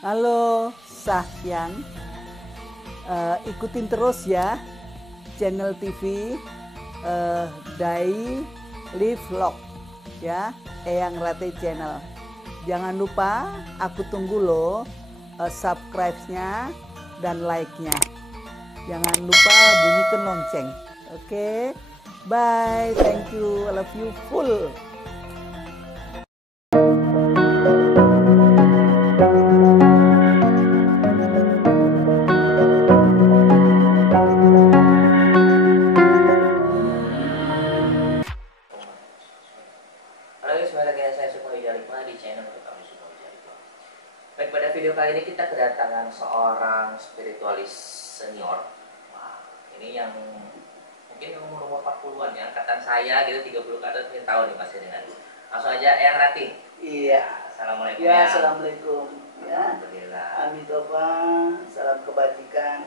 Halo Sahyan, ikutin terus ya channel TV Daily Vlog ya, Eyang Rate Channel. Jangan lupa aku tunggu loh subscribe-nya dan like-nya. Jangan lupa bunyikan lonceng. Oke, bye, thank you, I love you full. Di channel kami Sukowijaya. Baik, pada video kali ini kita kedatangan seorang spiritualis senior. Wah, ini yang mungkin umur 40-an ya, angkatan saya gitu, 30 ke atas, mungkin tahu nih Mas dengan. Langsung aja Eyang Rati. Iya. Assalamualaikum. Ya, assalamualaikum. Ya. Alhamdulillah. Amitabha, salam kebajikan,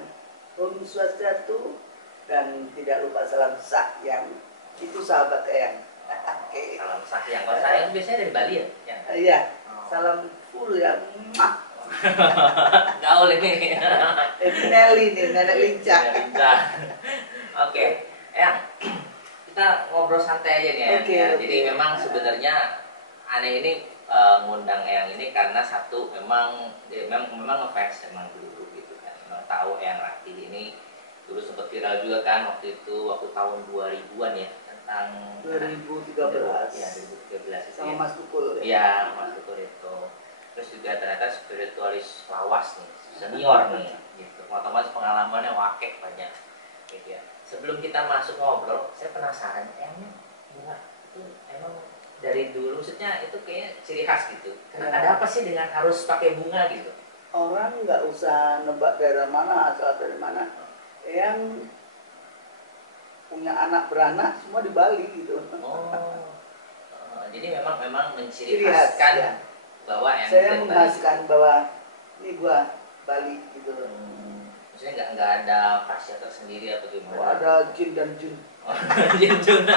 Om Swastiastu, dan tidak lupa salam Sahyang. Itu sahabat Eyang. Oke. Salam Sahyang. Kalau Sahyang biasanya dari Bali ya? Iya. Salam full ya. Gaul ini. Ini Nelly nih, nenek lincah. Oke, Eyang, kita ngobrol santai aja nih. Oke, ya. oke. Jadi memang sebenarnya aneh ini ngundang Eyang ini karena satu memang ngefans memang dulu gitu kan. Memang tahu Eyang Rati ini dulu sempat viral juga kan waktu itu, waktu tahun 2000-an ya, tentang 2013. Ya, 2013 itu sama ya. Mas Tukul ya. Iya, Mas Tukul itu. Terus juga ternyata spiritualis lawas nih, senior nih gitu. Otomatis pengalamannya wakek banyak gitu ya. Sebelum kita masuk ngobrol, saya penasaran emang bunga itu emang dari dulu, maksudnya itu kayaknya ciri khas gitu. Karena ada apa sih dengan harus pakai bunga gitu? Orang nggak usah nebak daerah mana, asal dari mana. Yang punya anak beranak semua di Bali gitu. Jadi memang menciri Ciri khas, khaskan ya. bahwa yang Saya mengkhaskan bahwa ini gua Bali gitu. Maksudnya nggak ada khasiat tersendiri atau gimana? Oh, ada jin dan jun. Jin Jun.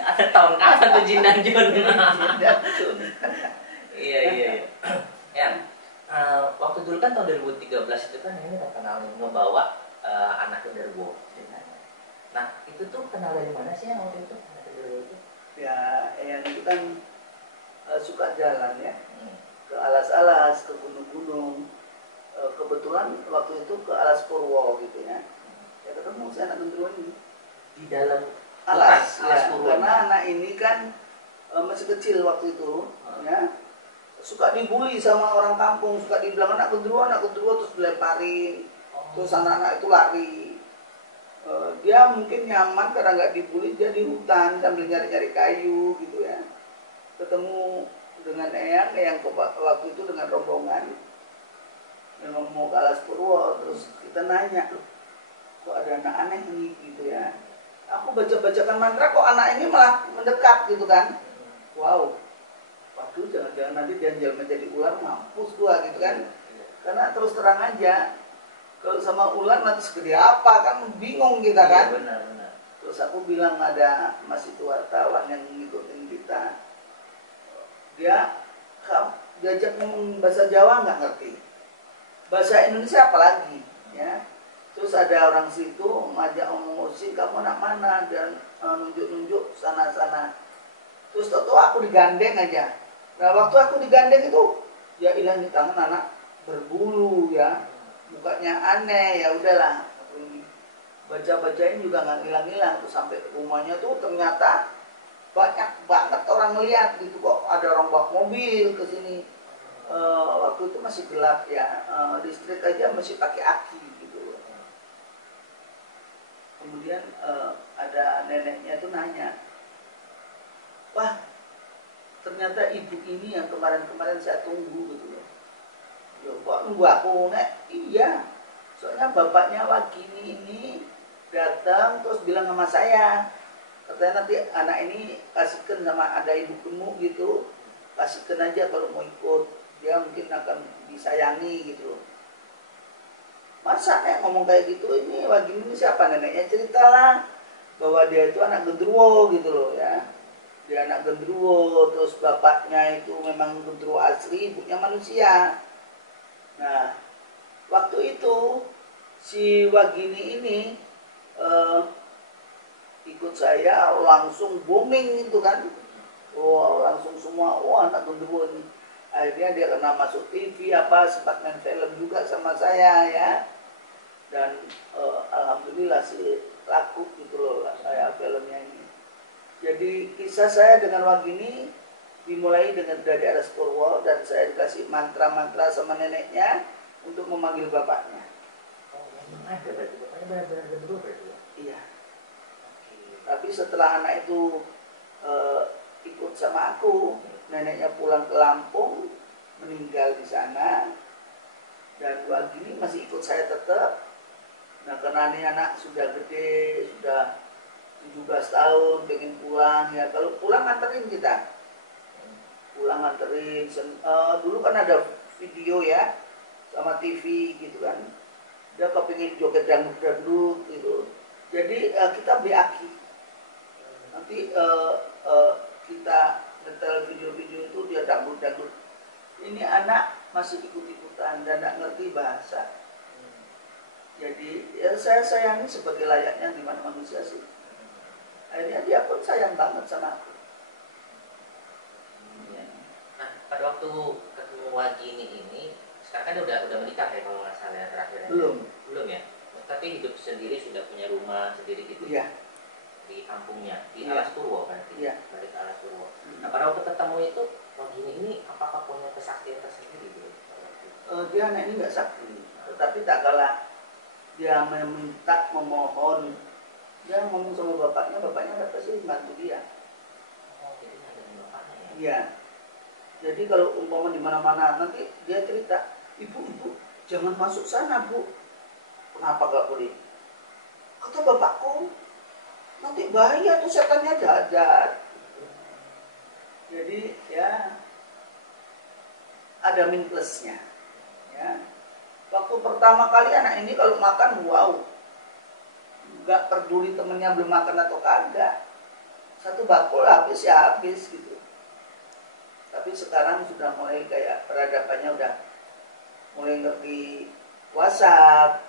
Ada tahun kapan tuh Jin dan Jun? Jin dan jun. Iya. Ya, waktu dulu kan tahun 2013 itu kan ini terkenal ngebawa anak genderuwo. Nah, itu tuh kenal dari mana sih yang waktu itu? Anak genderuwo itu? Ya, yang itu kan suka jalan ya, ke alas-alas, ke gunung-gunung. Kebetulan waktu itu ke Alas Purwo gitu ya. Ya ketemu saya anak genderuwo ini. Di dalam Alas ya, Purwo. karena anak ini kan masih kecil waktu itu, ya suka dibully sama orang kampung, suka dibilang anak genderuwo terus dilemparin, terus anak-anak itu lari. Dia mungkin nyaman karena nggak dibully, dia di hutan sambil nyari-nyari kayu gitu ya. Ketemu dengan Eyang waktu itu dengan rombongan, memang mau ke Alas Purwo, terus kita nanya, kok ada anak aneh nih gitu ya. Aku baca-bacakan mantra, kok anak ini malah mendekat gitu kan. Wow, waduh, jangan-jangan nanti dia menjadi ular, mampus gua gitu kan. Karena terus terang aja, kalau sama ular nanti segede apa kan bingung kita kan. Iya, benar. Terus aku bilang ada Mas itu wartawan yang ngikutin kita, dia diajak ngomong bahasa Jawa nggak ngerti, bahasa Indonesia apalagi ya. Terus ada orang situ ngajak ngomong, sih kamu anak mana, dan nunjuk-nunjuk sana-sana. Terus tahu aku digandeng aja. Nah waktu aku digandeng itu, ya hilang di tangan anak berbulu ya, mukanya aneh, ya udahlah. Baca-bacain juga nggak hilang-hilang. Terus sampai rumahnya tuh ternyata banyak banget orang melihat gitu, kok ada orang bawa mobil ke sini. Waktu itu masih gelap ya, listrik aja masih pakai aki gitu. Kemudian ada neneknya tuh nanya, wah ternyata ibu ini yang kemarin-kemarin saya tunggu gitu loh. Ya kok nunggu aku, Nek? Iya, soalnya bapaknya Wagini ini datang terus bilang sama saya, katanya nanti anak ini kasihkan sama ada ibu kamu gitu, kasihkan aja kalau mau ikut, dia mungkin akan disayangi gitu loh. Masa Nek ngomong kayak gitu, ini Wagini ini siapa? Neneknya ceritalah bahwa dia itu anak genderuwo gitu loh ya. dia anak genderuwo, terus bapaknya itu memang genderuwo asli, ibunya manusia. Nah, waktu itu si Wagini ini ikut saya langsung booming itu kan. Oh, langsung semua, wah anak genderuwo ini. Akhirnya dia kena masuk TV apa, sempat main film juga sama saya ya. Dan alhamdulillah sih laku gitu loh saya filmnya ini. Jadi kisah saya dengan Wagini dimulai dari Aras Purwo dan saya dikasih mantra-mantra sama neneknya untuk memanggil bapaknya. Oh, memang ada berarti bapaknya benar-benar genderuwo berarti ya? Iya. Tapi setelah anak itu ikut sama aku, neneknya pulang ke Lampung, meninggal di sana, dan Wagini masih ikut saya tetap. Nah karena ini anak sudah gede, sudah 17 tahun, pengen pulang ya. Kalau pulang nganterin kita, pulang nganterin. Dulu kan ada video ya, sama TV gitu kan. Dia kepingin joget dangdut gitu. Jadi kita beli aki. Nanti kita nyetel video-video itu dia dangdut. Ini anak masih ikut-ikutan dan tidak ngerti bahasa. Jadi ya saya sayangi sebagai layaknya di mana manusia sih. Akhirnya dia pun sayang banget sama aku. Nah, pada waktu ketemu Wagini ini, sekarang kan udah menikah ya kalau nggak salah ya terakhir. Belum ya. Tapi hidup sendiri, sudah punya rumah sendiri gitu. Iya. Di kampungnya, di Alas Purwo berarti. Iya. Balik ke Alas Purwo. Nah, pada waktu ketemu itu Wagini ini apakah punya kesaktian tersendiri gitu? Dia anak ini nggak sakti, tetapi tak kalah dia memohon, dia ngomong sama bapaknya pasti bantu dia. Oh, jadi ada bapaknya ya? Iya. Jadi kalau umpama di mana-mana nanti dia cerita, ibu jangan masuk sana bu. Kenapa gak boleh? Kata bapakku, nanti bahaya tuh setannya jahat. Jadi ya ada min plusnya. Ya. Waktu pertama kali anak ini kalau makan, wow, nggak peduli temennya belum makan atau kagak, satu bakul habis ya habis gitu. Tapi sekarang sudah mulai kayak peradabannya udah mulai ngerti WhatsApp,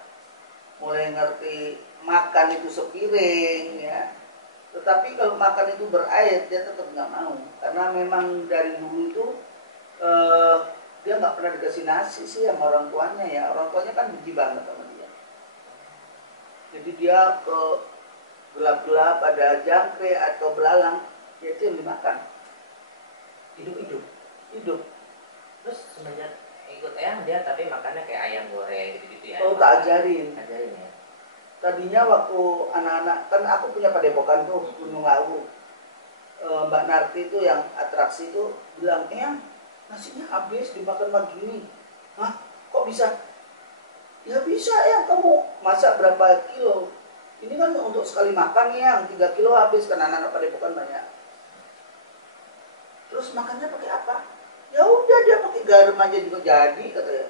mulai ngerti makan itu sepiring ya. Tetapi kalau makan itu berair dia tetap nggak mau, karena memang dari dulu itu dia nggak pernah dikasih nasi sih sama orang tuanya ya. Orang tuanya kan benci banget sama dia. Jadi dia ke gelap-gelap ada jangkrik atau belalang, dia itu yang dimakan. Hidup. Terus semenjak ikut eyang dia tapi makannya kayak ayam goreng gitu ya? Oh tak ajarin. Ajarin ya? Tadinya waktu anak-anak, kan aku punya padepokan tuh, Gunung Lawu. Mbak Narti itu yang atraksi itu bilang, eyang nasinya habis dimakan begini. Hah? Kok bisa? Ya bisa ya, kamu masak berapa kilo? Ini kan untuk sekali makan ya, 3 kilo habis, kan anak-anak padepokan banyak. Terus makannya pakai apa? Ya udah dia pakai garam aja juga jadi, katanya.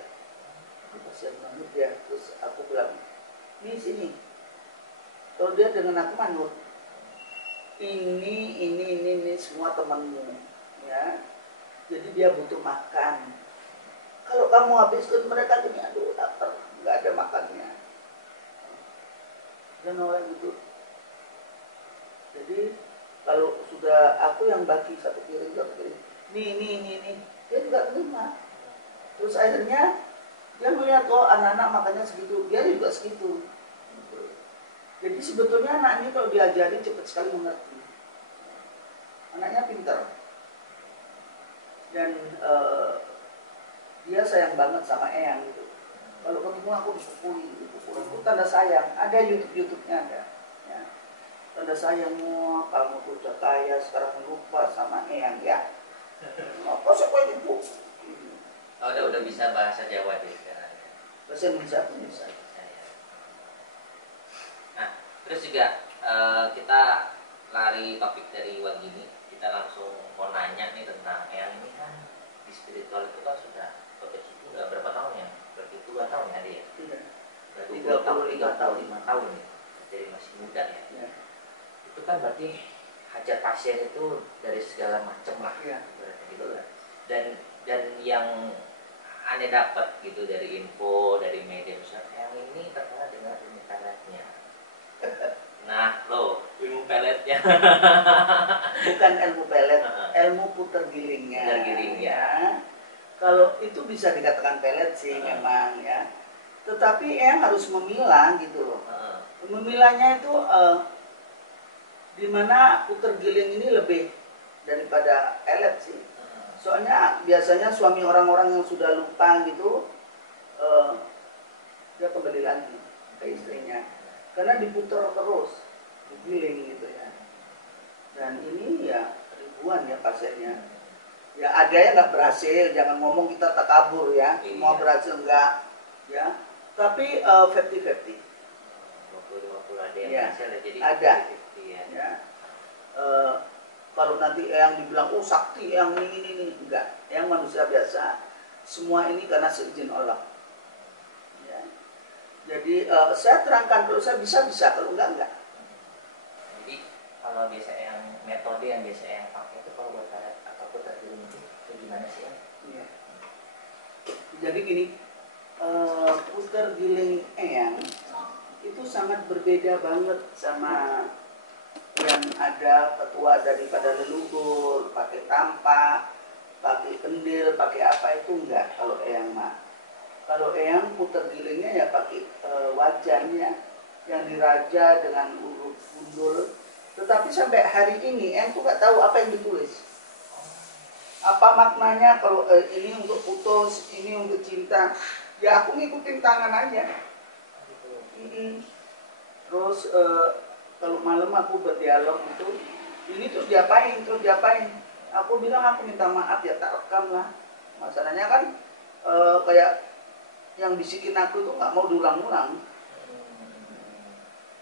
Kasihan banget ya. Terus aku bilang, ini sini. Kalau dia dengan aku manut, ini semua temanmu, ya. Jadi dia butuh makan. Kalau kamu habiskan mereka gini, aduh lapar, nggak ada makannya. Dan orang gitu. Jadi kalau sudah aku yang bagi satu piring, ini, dia juga terima. Terus akhirnya dia melihat kok anak-anak makannya segitu, dia juga segitu. Jadi sebetulnya anak ini kalau diajari cepat sekali mengerti. Anaknya pintar. Dan dia sayang banget sama eyang gitu. Kalau ketemu aku dipukuli, itu tanda sayang. Ada YouTube-nya ada. Ya. Tanda sayangmu, kamu tuh udah kaya sekarang lupa sama eyang ya. Apa sih kok ibu? Oh, udah bisa bahasa Jawa deh sekarang. Bahasa Indonesia bisa. Nah, terus juga kita lari topik dari Wagini. Kita langsung mau nanya nih tentang eyang ini kan di spiritual itu kan sudah berapa tahun ya? Berarti 2 tahun ya dia? Tidak. 35 tahun ya? Jadi masih muda ya? Ya. Itu kan berarti hajar pasien itu dari segala macam lah, Iya. gitu kan. Dan yang aneh dapat gitu dari info dari media sosial, yang ini terkena dengan ilmu peletnya. Nah, lo ilmu peletnya. Bukan ilmu pelet, ilmu putar gilingnya. Putar gilingnya. Ya. Kalau itu bisa dikatakan pelet sih memang ya. Tetapi yang harus memilah gitu loh. Memilahnya itu di mana putar giling ini lebih daripada pelet sih. Soalnya biasanya suami orang-orang yang sudah lupa gitu, dia kembali lagi ke istrinya. Karena diputar terus, digiling gitu ya. Dan ini ya ribuan ya pasiennya. Ya ada yang nggak berhasil, jangan ngomong kita takabur ya. Semua berhasil enggak, ya. Tapi 50-50. 20-50 ada yang Ya, berhasil ya, jadi ada. 50 ya. Ya. Kalau nanti yang dibilang oh sakti yang ini enggak, yang manusia biasa, semua ini karena seizin Allah. Ya. Jadi saya terangkan kalau saya bisa, kalau enggak. Jadi kalau biasa yang metode yang biasa yang pakai itu kalau buat pelet atau putar giling itu gimana sih ya? Ya. Jadi gini, putar giling eyang itu sangat berbeda banget sama yang ada petua daripada leluhur, pakai tampak, pakai kendil, pakai apa itu enggak kalau eyang mah. Kalau eyang putar gilingnya ya pakai wajannya yang diraja dengan urut gundul. Tetapi sampai hari ini eyang tuh nggak tahu apa yang ditulis. Apa maknanya kalau ini untuk putus, ini untuk cinta. Ya aku ngikutin tangan aja. Terus kalau malam aku berdialog itu, ini terus diapain. Aku bilang aku minta maaf ya, tak rekam lah. Masalahnya kan kayak yang bisikin aku itu nggak mau diulang-ulang.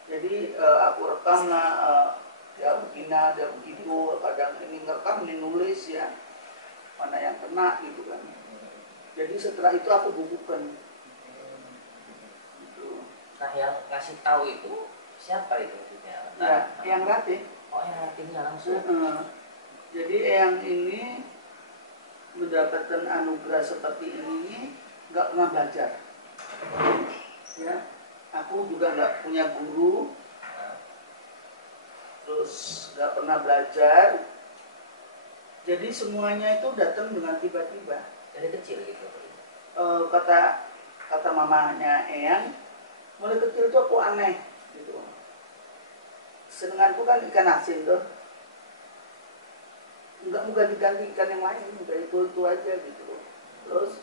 Jadi aku rekam lah, dia begina, dia begitu, kadang ini ngerekam, ini nulis ya, mana yang kena gitu kan. Jadi setelah itu aku bukukan. Nah, yang ngasih tahu itu siapa itu maksudnya? Ya, yang latih. Oh, yang latihnya langsung. Jadi yang ini mendapatkan anugerah seperti ini nggak pernah belajar. Ya, aku juga nggak punya guru, terus nggak pernah belajar. Jadi semuanya itu datang dengan tiba-tiba. Dari kecil gitu. Kata mamanya Eyang, mulai kecil tuh aku aneh gitu. Senenganku kan ikan asin tuh, nggak mau ganti ikan yang lain, udah itu aja gitu. Terus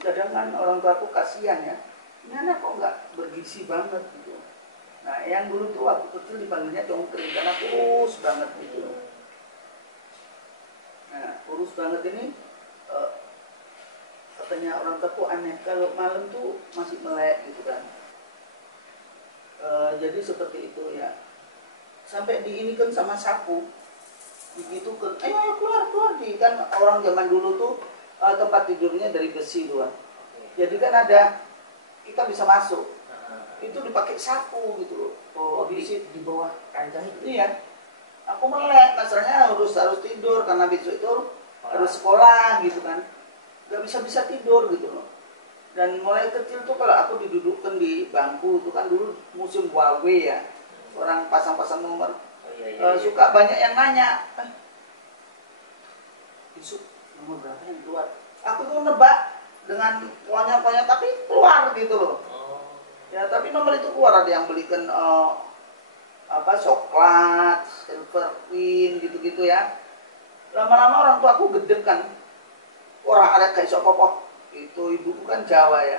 kadang kan orang tua aku kasihan ya, ini anak kok nggak bergizi banget gitu. Nah yang dulu tuh waktu kecil dipanggilnya congkring karena kurus banget gitu. Nah kurus banget ini katanya orang tua aneh, kalau malam tuh masih melek gitu kan. Jadi seperti itu ya. Sampai diinikan sama sapu, begitu kan, ayo keluar di kan orang zaman dulu tuh tempat tidurnya dari besi tuh. Jadi kan ada kita bisa masuk, itu dipakai sapu gitu loh. Oh, di bawah ranjang itu. Iya. Aku melek, masalahnya harus tidur karena besok itu harus sekolah gitu kan. Gak bisa tidur gitu loh. Dan mulai kecil tuh kalau aku didudukkan di bangku itu kan dulu musim Huawei ya, orang pasang-pasang nomor. Iya. Suka banyak yang nanya, besok nomor berapa yang keluar? Aku tuh nebak dengan konyol-konyol tapi keluar gitu loh. Ya tapi nomor itu keluar, ada yang belikan coklat, silver queen gitu-gitu ya. Lama-lama orang tua aku gede kan, orang ada kayak sopopoh. Itu ibuku kan Jawa ya,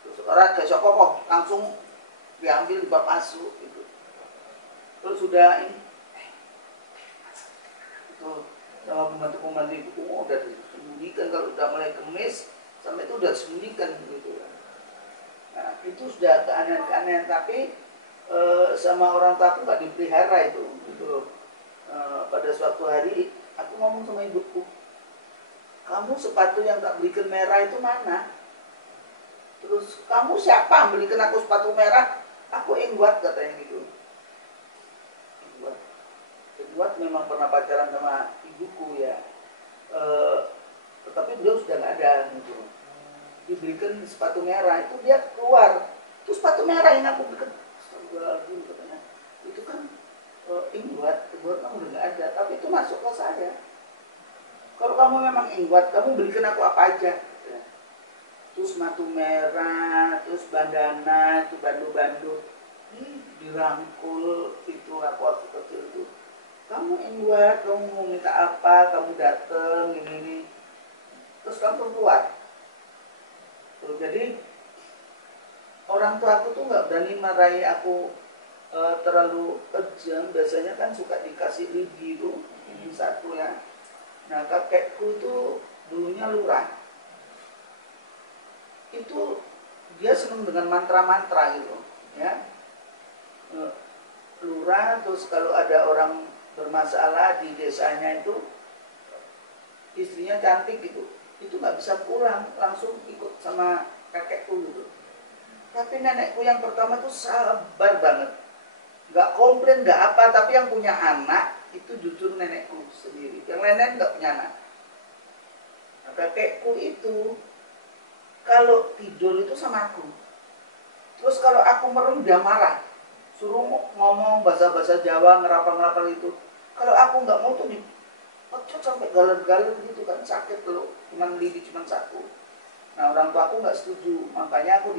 terus orang kayak sopopoh langsung diambil dibawa masuk gitu. Terus sudah ini itu sama pembantu ibuku udah disembunyikan, kalau udah mulai kemis sampai itu udah disembunyikan gitu. Nah itu sudah keanehan-keanehan, tapi sama orang tua aku nggak dipelihara itu gitu. Pada suatu hari aku ngomong sama ibuku, kamu sepatu yang tak belikan merah itu mana? Terus kamu siapa belikan aku sepatu merah? Aku Ingwat katanya gitu. Ingwat. Jadi kuat memang pernah pacaran sama ibuku ya. Tetapi beliau sudah nggak ada gitu. Diberikan sepatu merah, itu dia keluar. Itu sepatu merah yang aku berikan. Astagfirullahaladzim katanya. Itu kan ingwat kamu udah nggak ada. Tapi itu masuk ke saya. Kalau kamu memang ingwat, kamu berikan aku apa aja. Ya. Terus sepatu merah, terus bandana, itu bandu-bandu. Dirangkul itu aku waktu kecil itu. Kamu ingwat, kamu mau minta apa, kamu dateng, ini. Terus kamu keluar. Tuh, jadi orang tua aku tuh nggak berani marahi aku terlalu kejam. Biasanya kan suka dikasih lidi tuh, ini satu ya. Nah kakekku itu dulunya lurah. Itu dia senang dengan mantra-mantra gitu, ya. Lurah, terus kalau ada orang bermasalah di desanya itu, istrinya cantik gitu, itu nggak bisa pulang, langsung ikut sama kakekku gitu. Tapi nenekku yang pertama tuh sabar banget, nggak komplain, nggak apa, tapi yang punya anak itu jujur nenekku sendiri, yang lain-lain nggak punya anak. Nah, kakekku itu kalau tidur itu sama aku, terus kalau aku merem dia marah, suruh ngomong bahasa-bahasa Jawa, ngerapal-ngerapal itu. Kalau aku nggak mau tuh dipecot sampai galer-galer gitu kan, sakit loh, cuman lidi cuman satu. Nah orang tua aku nggak setuju, makanya aku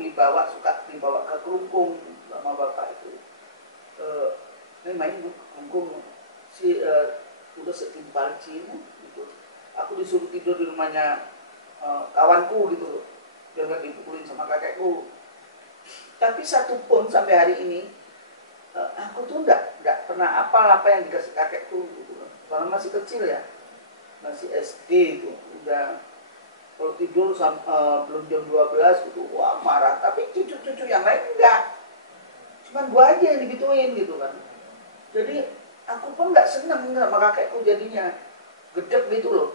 suka dibawa ke kelungkung sama bapak itu. Ini main kelungkung si udah setimpal Cina gitu. Aku disuruh tidur di rumahnya kawanku gitu loh, biar nggak dipukulin sama kakekku. Tapi satu pun sampai hari ini aku tuh nggak pernah apa yang dikasih kakekku gitu kan. Karena masih kecil ya, masih SD itu udah kalau tidur belum jam 12 gitu, wah marah. Tapi cucu-cucu yang lain enggak, cuman gua aja yang digituin gitu kan. Jadi aku pun nggak seneng sama kakekku jadinya, gedek gitu loh.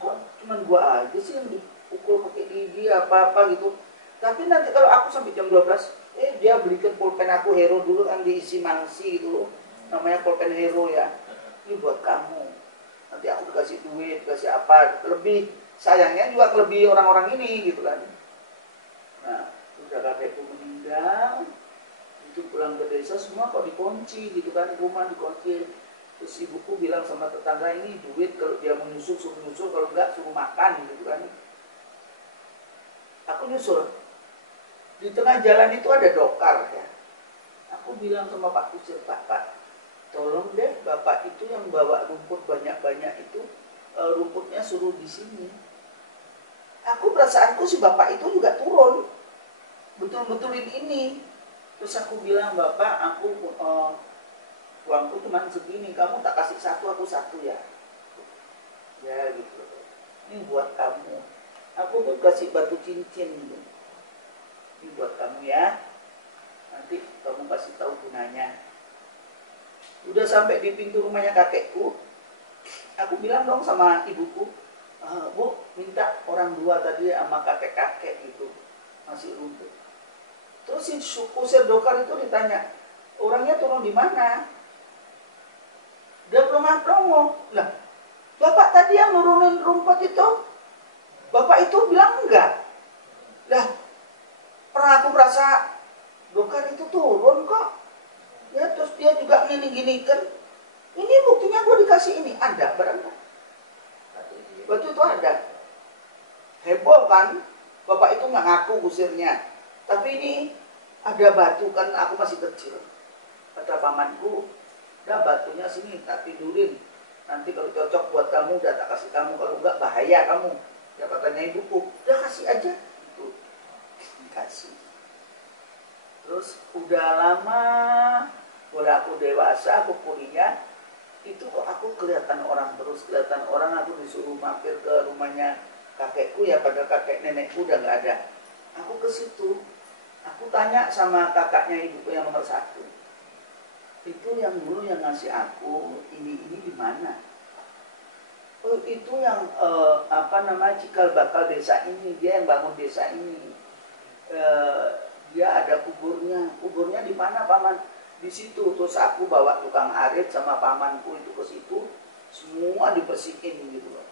Kok cuman gua aja sih yang dipukul pakai gigi apa-apa gitu. Tapi nanti kalau aku sampai jam 12, dia belikan pulpen aku Hero dulu kan, diisi mangsi gitu loh, namanya pulpen Hero ya. Ini buat kamu, nanti aku dikasih duit, dikasih apa, lebih sayangnya juga lebih orang-orang ini gitu kan. Nah udah kakekku meninggal, itu pulang ke desa semua kok dikunci gitu kan, rumah dikunci. Terus ibuku bilang sama tetangga, ini duit, kalau dia mau nyusul suruh nyusul, kalau enggak suruh makan gitu kan. Aku nyusul. Di tengah jalan itu ada dokar ya. Aku bilang sama Pak Kusir, Pak, tolong deh Bapak itu yang bawa rumput banyak-banyak itu, rumputnya suruh di sini. Aku perasaanku si Bapak itu juga turun, betul-betulin ini. Terus aku bilang, Bapak, aku uangku cuma segini, kamu tak kasih satu, aku satu ya. Ya gitu. Ini buat kamu. Aku tuh kasih batu cincin gitu. Ini buat kamu ya, nanti kamu kasih tahu gunanya. Udah sampai di pintu rumahnya kakekku, aku bilang dong sama ibuku, Bu, minta orang dua tadi sama kakek-kakek gitu, masih rumput. Terus si kusir dokar itu ditanya, orangnya turun di mana? Dia plongo. Lah, Bapak tadi yang nurunin rumput itu, Bapak itu bilang enggak. Lah, pernah aku merasa dokar itu turun kok ya, terus dia juga gini kan, ini buktinya gue dikasih ini, ada barangnya batu itu ada. Heboh kan, bapak itu nggak ngaku kusirnya, tapi ini ada batu kan, aku masih kecil. Kata pamanku, udah batunya sini tak tidurin, nanti kalau cocok buat kamu udah tak kasih kamu, kalau enggak bahaya kamu ya, katanya ibuku. Udah kasih aja itu, dikasih. Terus udah lama, mulai aku dewasa, aku kuliah, itu kok aku kelihatan orang terus, kelihatan orang. Aku disuruh mampir ke rumahnya kakekku ya, padahal kakek nenekku udah nggak ada. Aku ke situ, aku tanya sama kakaknya ibuku yang nomor 1, itu yang dulu yang ngasih aku ini di mana? Oh itu yang cikal bakal desa ini, dia yang bangun desa ini. Dia ada kuburnya di mana paman? di situ. Terus aku bawa tukang arit sama pamanku itu ke situ, semua dibersihin gitu loh.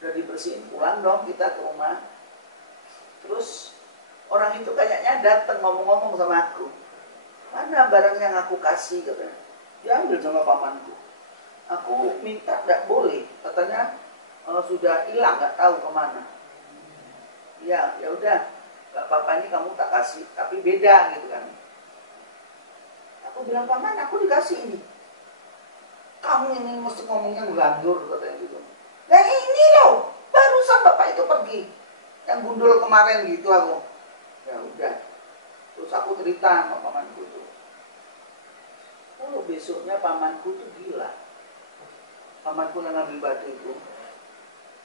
Udah dibersihin, pulang dong kita ke rumah. Terus orang itu kayaknya datang ngomong-ngomong sama aku, mana barang yang aku kasih, katanya. Diambil sama pamanku. Aku minta tidak boleh, katanya sudah hilang, nggak tahu kemana. Ya udah, nggak apa-apa, ini kamu tak kasih, tapi beda gitu kan. Aku bilang, paman, aku dikasih ini. Kamu ini mesti ngomongnya ngelandur, katanya gitu. Nah ini loh, barusan bapak itu pergi, yang gundul kemarin gitu aku. Ya udah, terus aku cerita sama pamanku tuh. Oh, besoknya pamanku tuh gila. Pamanku yang ngambil batu itu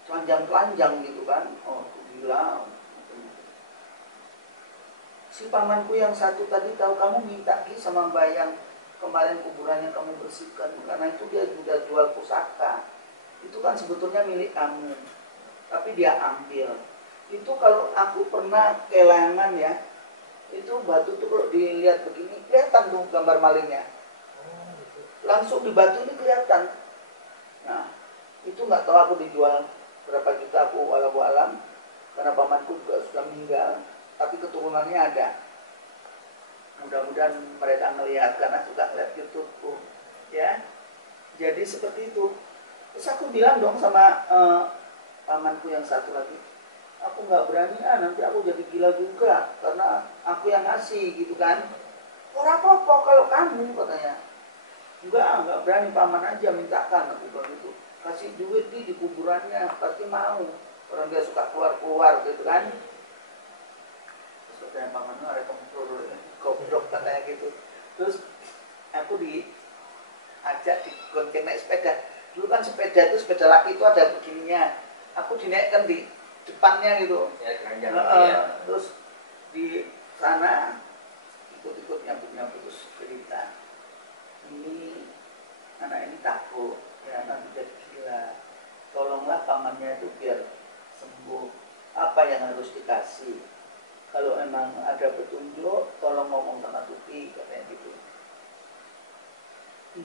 telanjang-telanjang gitu kan. Oh, gila. Si pamanku yang satu tadi tahu, kamu minta Ki sama mbak yang kemarin kuburannya kamu bersihkan, karena itu dia sudah jual pusaka. Itu kan sebetulnya milik kamu, tapi dia ambil. Itu kalau aku pernah kelangan ya, itu batu tuh kalau dilihat begini kelihatan tuh gambar malingnya. Langsung di batu ini kelihatan. Nah, itu nggak tahu aku dijual berapa juta, aku walau alam, karena pamanku juga sudah meninggal, tapi keturunannya ada. Mudah-mudahan mereka melihat karena sudah lihat YouTubeku, ya. Jadi seperti itu. Terus aku bilang dong sama pamanku yang satu lagi, aku nggak berani, nanti aku jadi gila juga karena aku yang ngasih gitu kan. Orang apa kalau kamu, katanya. Enggak berani, paman aja mintakan, aku bilang gitu. Kasih duit di kuburannya, pasti mau. Orang dia suka keluar-keluar gitu kan. Terus katanya paman, ada komputer, goblok katanya gitu. Terus aku diajak digonceng naik sepeda. Dulu kan sepeda itu, sepeda laki itu ada begininya. Aku dinaikkan di depannya gitu. Ya, terus di sana ikut-ikut nyambut-nyambut, terus cerita. Ini anak ini takut ya, nanti jadi gila, tolonglah pamannya itu biar sembuh. Apa yang harus dikasih? Kalau memang ada petunjuk, tolong ngomong sama Tuti, katanya gitu.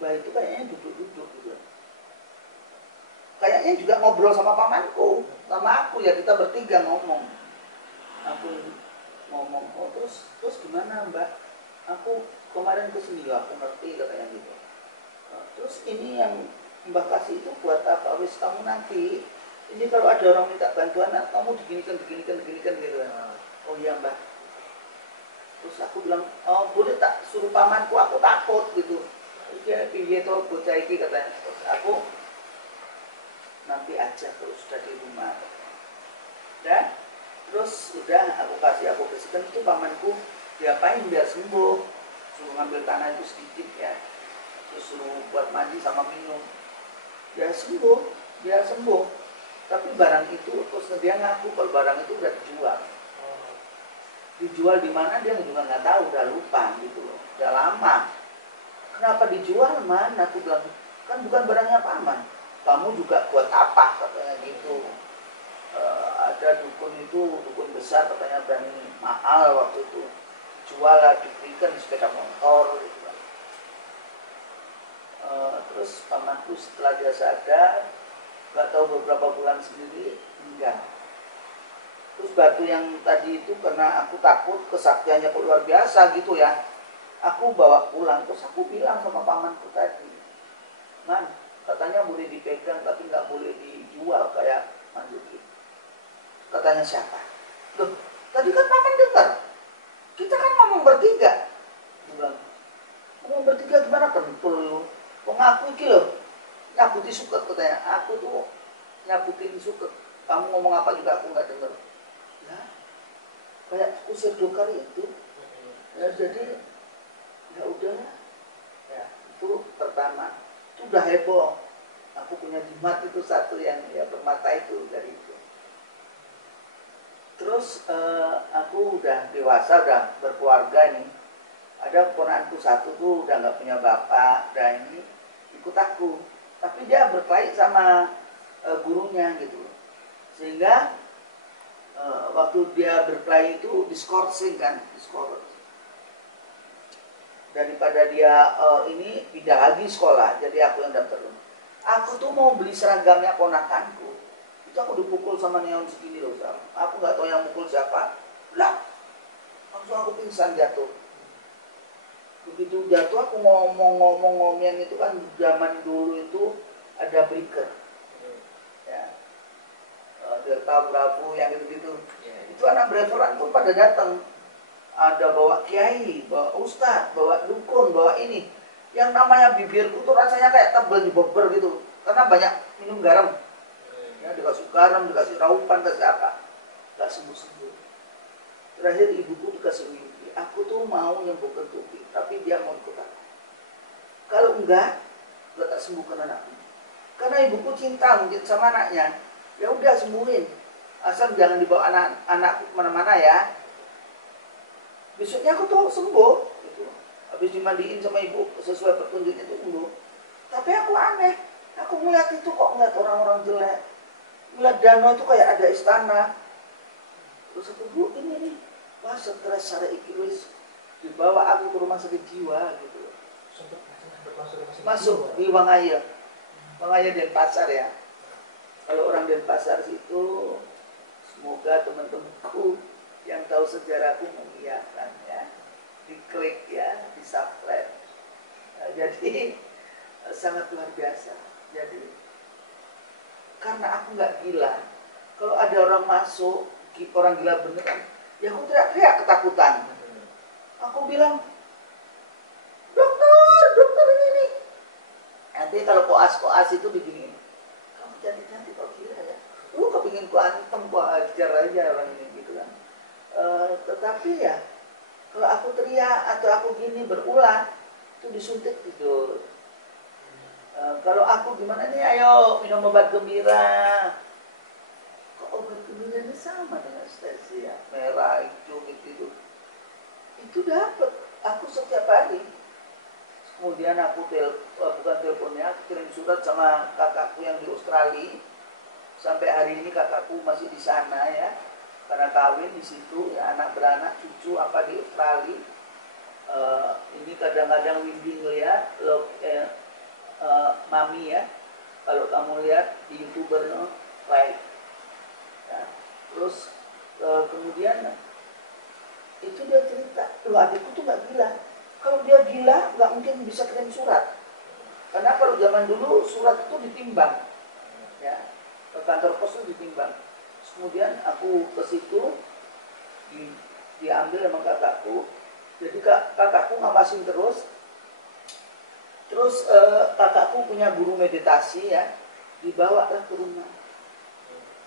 Mbak itu kayaknya duduk-duduk gitu, kayaknya juga ngobrol sama pamanku, sama aku ya, kita bertiga ngomong. Aku ngomong, oh terus gimana Mbak? Aku kemarin kesini, ya aku ngerti, katanya gitu. Terus ini yang Mbak kasih itu buat apa? Wis kamu nanti, ini kalau ada orang minta bantuan, kamu beginikan gitu. Oh iya Mbak. Terus aku bilang, oh boleh tak suruh pamanku, aku takut gitu. Dia pilih tuh bocah iki, katanya. Terus aku nanti aja kalau sudah di rumah. Dan terus udah aku bersihkan itu, pamanku diapain biar sembuh, suruh ngambil tanah itu sedikit ya, terus suruh buat mandi sama minum, dia sembuh. Tapi barang itu terus dia ngaku kalau barang itu udah dijual di mana dia juga nggak tahu, udah lupa gitu loh, udah lama. Kenapa dijual, mana? Aku bilang kan bukan barangnya paman, kamu juga buat apa, katanya gitu. Ada dukun itu, dukun besar, katanya berani mahal waktu itu, jual lah, diberikan sepeda motor gitu kan. Terus pamanku setelah dia sadar, nggak tahu beberapa bulan sendiri meninggal. Terus batu yang tadi itu karena aku takut kesaktiannya kok luar biasa gitu ya, aku bawa pulang. Terus aku bilang sama pamanku tadi, Man, katanya boleh dipegang tapi nggak boleh dijual kayak Manjuki. Katanya siapa? Loh, tadi kan paman dengar, kita kan ngomong bertiga. Bilang, ngomong bertiga gimana, kentul pengaku iki loh, nyabuti suket, katanya. Aku tuh nyabutin suket, kamu ngomong apa juga aku nggak dengar. Ya, kayak kusir dokar itu. Ya, jadi ya udahlah. Ya, itu pertama. Itu udah heboh. Aku punya jimat itu satu yang ya permata itu dari itu. Terus aku udah dewasa, udah berkeluarga nih. Ada keponakanku satu tuh udah nggak punya bapak, dan ini ikut aku. Tapi dia berkelahi sama gurunya gitu. Sehingga waktu dia berkelahi itu diskorsing kan, daripada dia ini pindah lagi sekolah, jadi aku yang daftar. Aku tuh mau beli seragamnya ponakanku, itu aku dipukul sama neon segini loh, aku nggak tahu yang mukul siapa, lah langsung aku pingsan jatuh. Begitu jatuh aku ngomong yang itu kan zaman dulu itu ada breaker, ya, Delta Bravo yang gitu-gitu. Itu anak breveran pun pada datang. Ada bawa kiai, bawa ustadz, bawa dukun, bawa ini. Yang namanya bibirku tuh rasanya kayak tebel dibober gitu. Karena banyak minum garam. Ya, dikasih garam, dikasih raupan, dikasih apa. Gak sembuh-sembuh. Terakhir ibuku dikasih mimpi. Aku tuh mau nyembuhkan Tuti, tapi dia mau ikut aku. Kalau enggak, gak tak sembuhkan anakku. Karena ibuku cinta mungkin sama anaknya. Ya udah sembuhin. Asal jangan dibawa anakku kemana-mana ya. Besoknya aku tuh sembuh gitu. Habis dimandiin sama ibu sesuai petunjuknya itu sembuh. Tapi aku aneh, aku melihat itu kok ngeliat orang-orang jelek, ngeliat danau itu kayak ada istana. Terus aku, bu ini nih, wah stres secara ikilis, dibawa aku ke rumah sakit jiwa gitu. Masuk di Wangaya Denpasar ya. Kalau orang Denpasar situ, semoga teman-temanku yang tahu sejarahku mengiyakan ya, diklik ya, di subscribe. Jadi sangat luar biasa. Jadi karena aku nggak gila, kalau ada orang masuk, orang gila beneran, ya aku teriak-teriak ketakutan. Aku bilang, dokter ini. Nanti kalau koas itu begini, kamu cantik-cantik kok gila ya. Kepingin ku antem, ku ajar aja orang ini gitu kan. Tetapi ya kalau aku teriak atau aku gini berulang itu disuntik tidur. Kalau aku gimana nih, ayo minum obat gembira. Kok obat gembira ini sama dengan anestesia merah hijau gitu itu dapat aku setiap hari. Kemudian aku bukan teleponnya, aku kirim surat sama kakakku yang di Australia. Sampai hari ini kakakku masih di sana ya, karena kawin di situ ya, anak beranak cucu apa di Australia. Ini kadang-kadang Windy ngeliat mami ya, kalau kamu lihat di YouTuber like ya. Terus kemudian itu dia cerita, adikku tuh nggak gila. Kalau dia gila nggak mungkin bisa kirim surat, karena kalau zaman dulu surat itu ditimbang ya, ke kantor pos itu ditimbang. Kemudian aku ke situ diambil sama kakakku. Jadi kakakku ngawasin terus kakakku punya guru meditasi ya, dibawalah ke rumah.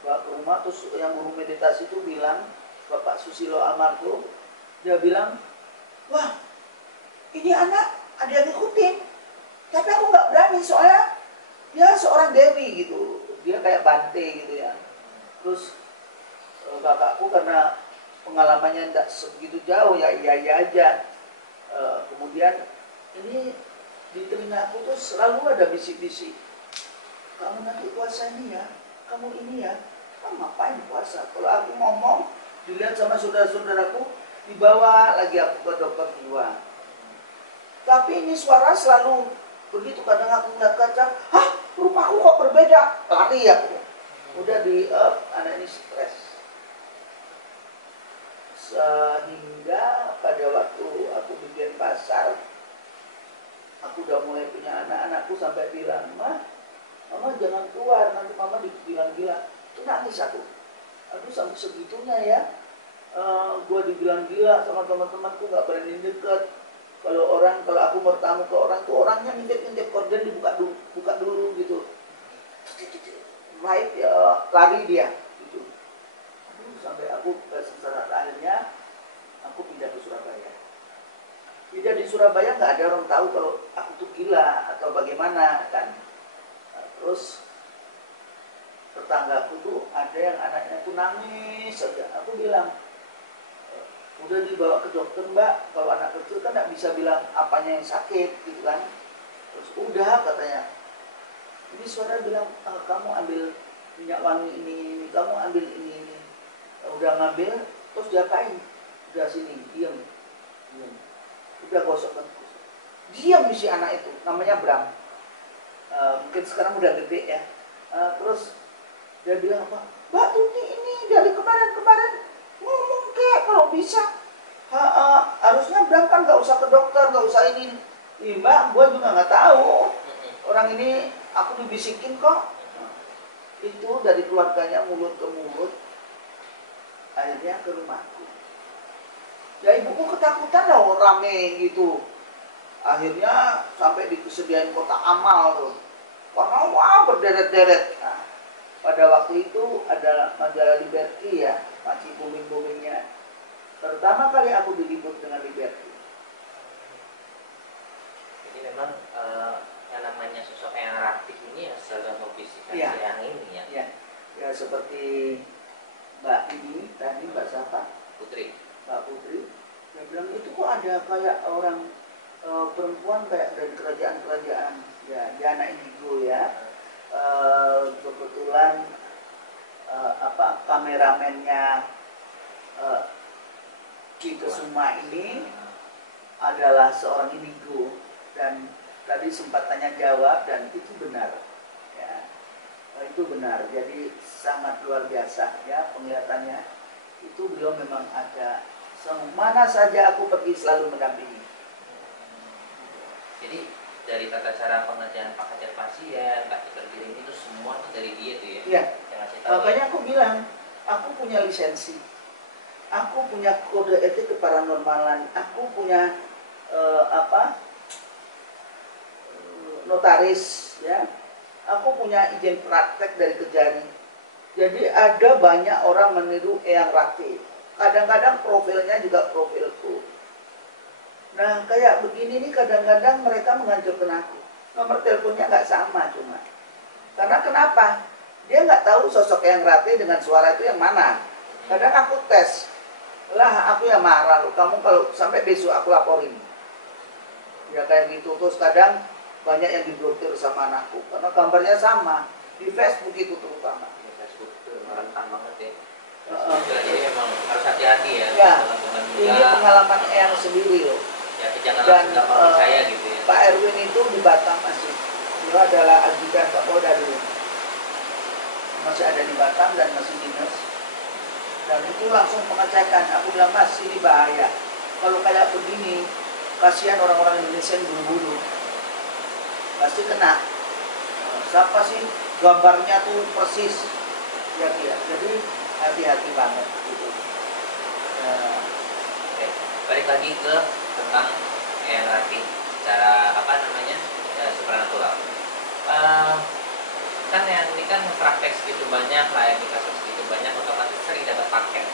Bawa ke rumah, terus yang guru meditasi itu bilang, Bapak Susilo Almarhum, dia bilang, wah ini anak ada yang ngikutin, tapi aku nggak berani soalnya dia seorang dewi gitu, dia kayak bante gitu ya. Terus kakakku karena pengalamannya tidak segitu jauh ya iya aja. Kemudian ini di telingaku tuh selalu ada bisik-bisik, kamu nanti puasa ini ya, kamu ini ya, kamu ngapain puasa? Kalau aku ngomong dilihat sama saudara-saudaraku, dibawa lagi aku ke dokter jiwa. Tapi ini suara selalu begitu, kadang aku ngeliat kaca, hah rupaku kok berbeda, lari aku. Udah anak ini stres. Sehingga pada waktu aku bikin pasar, aku udah mulai punya anak-anakku sampai bilang, mama jangan keluar, nanti mama dibilang gila. Itu nangis aku. Aduh sampai segitunya ya, gue dibilang gila sama teman-temanku, gak berani deket. Kalau aku bertamu ke orang tuh, orangnya ngintip-ngintip korden buka dulu gitu. Right, ya, lari dia gitu. Sampai aku secara akhirnya aku pindah ke Surabaya. Pindah di Surabaya nggak ada orang tahu kalau aku tuh gila atau bagaimana kan. Terus tetanggaku tuh ada yang anaknya tuh nangis saja. Aku bilang, udah dibawa ke dokter mbak, kalau anak kecil kan nggak bisa bilang apanya yang sakit gitu kan. Terus udah katanya, ini suara bilang, kamu ambil minyak wangi ini, kamu ambil ini. Udah ngambil, terus diapain? Udah sini, diam. Udah gosok kan. diam si anak itu, namanya Bram. Mungkin sekarang udah gede ya. Terus dia bilang apa, Mbak Tuti ini dari kemarin-kemarin ngomong kek kalau bisa. Harusnya Bram kan nggak usah ke dokter, nggak usah ini. Ih Mbak, gue juga nggak tahu. Orang ini aku dibisikin kok. Itu dari keluarganya mulut ke mulut. Akhirnya ke rumahku. Ya ibuku ketakutan loh, rame gitu. Akhirnya sampai disediain kotak amal tuh. Karena wah berderet-deret. Nah, pada waktu itu ada majalah Liberty ya, masih booming-boomingnya. Pertama kali aku diliput dengan Liberty. Jadi memang yang namanya sosok yang aktif ini ya selalu memfisikasi ya. Yang ini ya. Ya. Ya seperti Mbak ini tadi, Mbak siapa? Putri. Mbak Putri. Dia bilang itu kok ada kayak orang perempuan kayak dari kerajaan-kerajaan. Ya, dia anak indigo ya. Kebetulan kameramennya Ki Kesuma ini adalah seorang indigo, dan tadi sempat tanya jawab dan itu benar ya. Itu benar, jadi sangat luar biasa ya penglihatannya. Itu beliau memang ada, mana saja aku pergi selalu mendampingi. Jadi dari tata cara pengerjaan paket pasien, kaki tergiring itu semua itu dari dia tuh ya? Iya. Makanya ya? aku bilang, aku punya lisensi, aku punya kode etik keparanormalan, aku punya notaris, ya, aku punya izin praktek dari Kejari. Jadi ada banyak orang meniru Eyang Rati. Kadang-kadang profilnya juga profilku. Nah kayak begini nih kadang-kadang mereka menghancurkan aku. Nomor teleponnya nggak sama cuma. Karena kenapa? Dia nggak tahu sosok Eyang Rati dengan suara itu yang mana. Kadang aku tes. Lah aku yang marah loh. Kamu kalau sampai besok aku laporin. Ya kayak gitu. Terus kadang banyak yang diblokir sama anakku karena gambarnya sama. Di Facebook itu terutama. Di Facebook itu rentan banget ya. Jadi memang harus hati-hati ya. Ya, ini pengalaman Eyang sendiri loh. Ya, jangan dan percaya gitu ya. Pak Erwin itu di Batam masih. Dia adalah ajudan Kapolda dulu. Masih ada di Batam dan masih dinas. Dan itu langsung pengecekan. Aku bilang, Mas ini bahaya. Kalau kayak begini, kasihan orang-orang Indonesia yang buru-buru. Pasti kena. Siapa sih gambarnya tuh persis? Ya, ya. Jadi hati-hati banget gitu. Oke, balik lagi ke tentang Eyang Rati, cara supranatural. Kan yang ini kan praktek segitu banyak, layak dikasih segitu banyak, otomatis sering dapat paket.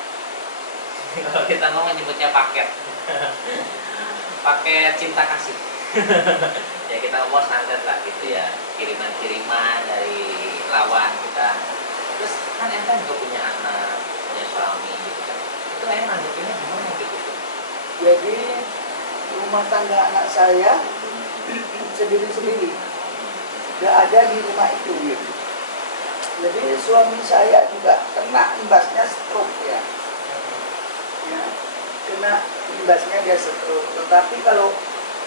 Kalau kita mau menyebutnya paket, paket cinta kasih. Ya kita ngomong standar lah gitu ya, kiriman-kiriman dari lawan kita. Terus kan ente juga punya anak, punya suami gitu kan. Itu nanggepinnya gimana gitu tuh? Jadi rumah tangga anak saya sendiri-sendiri, gak ada di rumah itu gitu. Jadi suami saya juga kena imbasnya stroke ya, kena imbasnya dia stroke. Tetapi kalau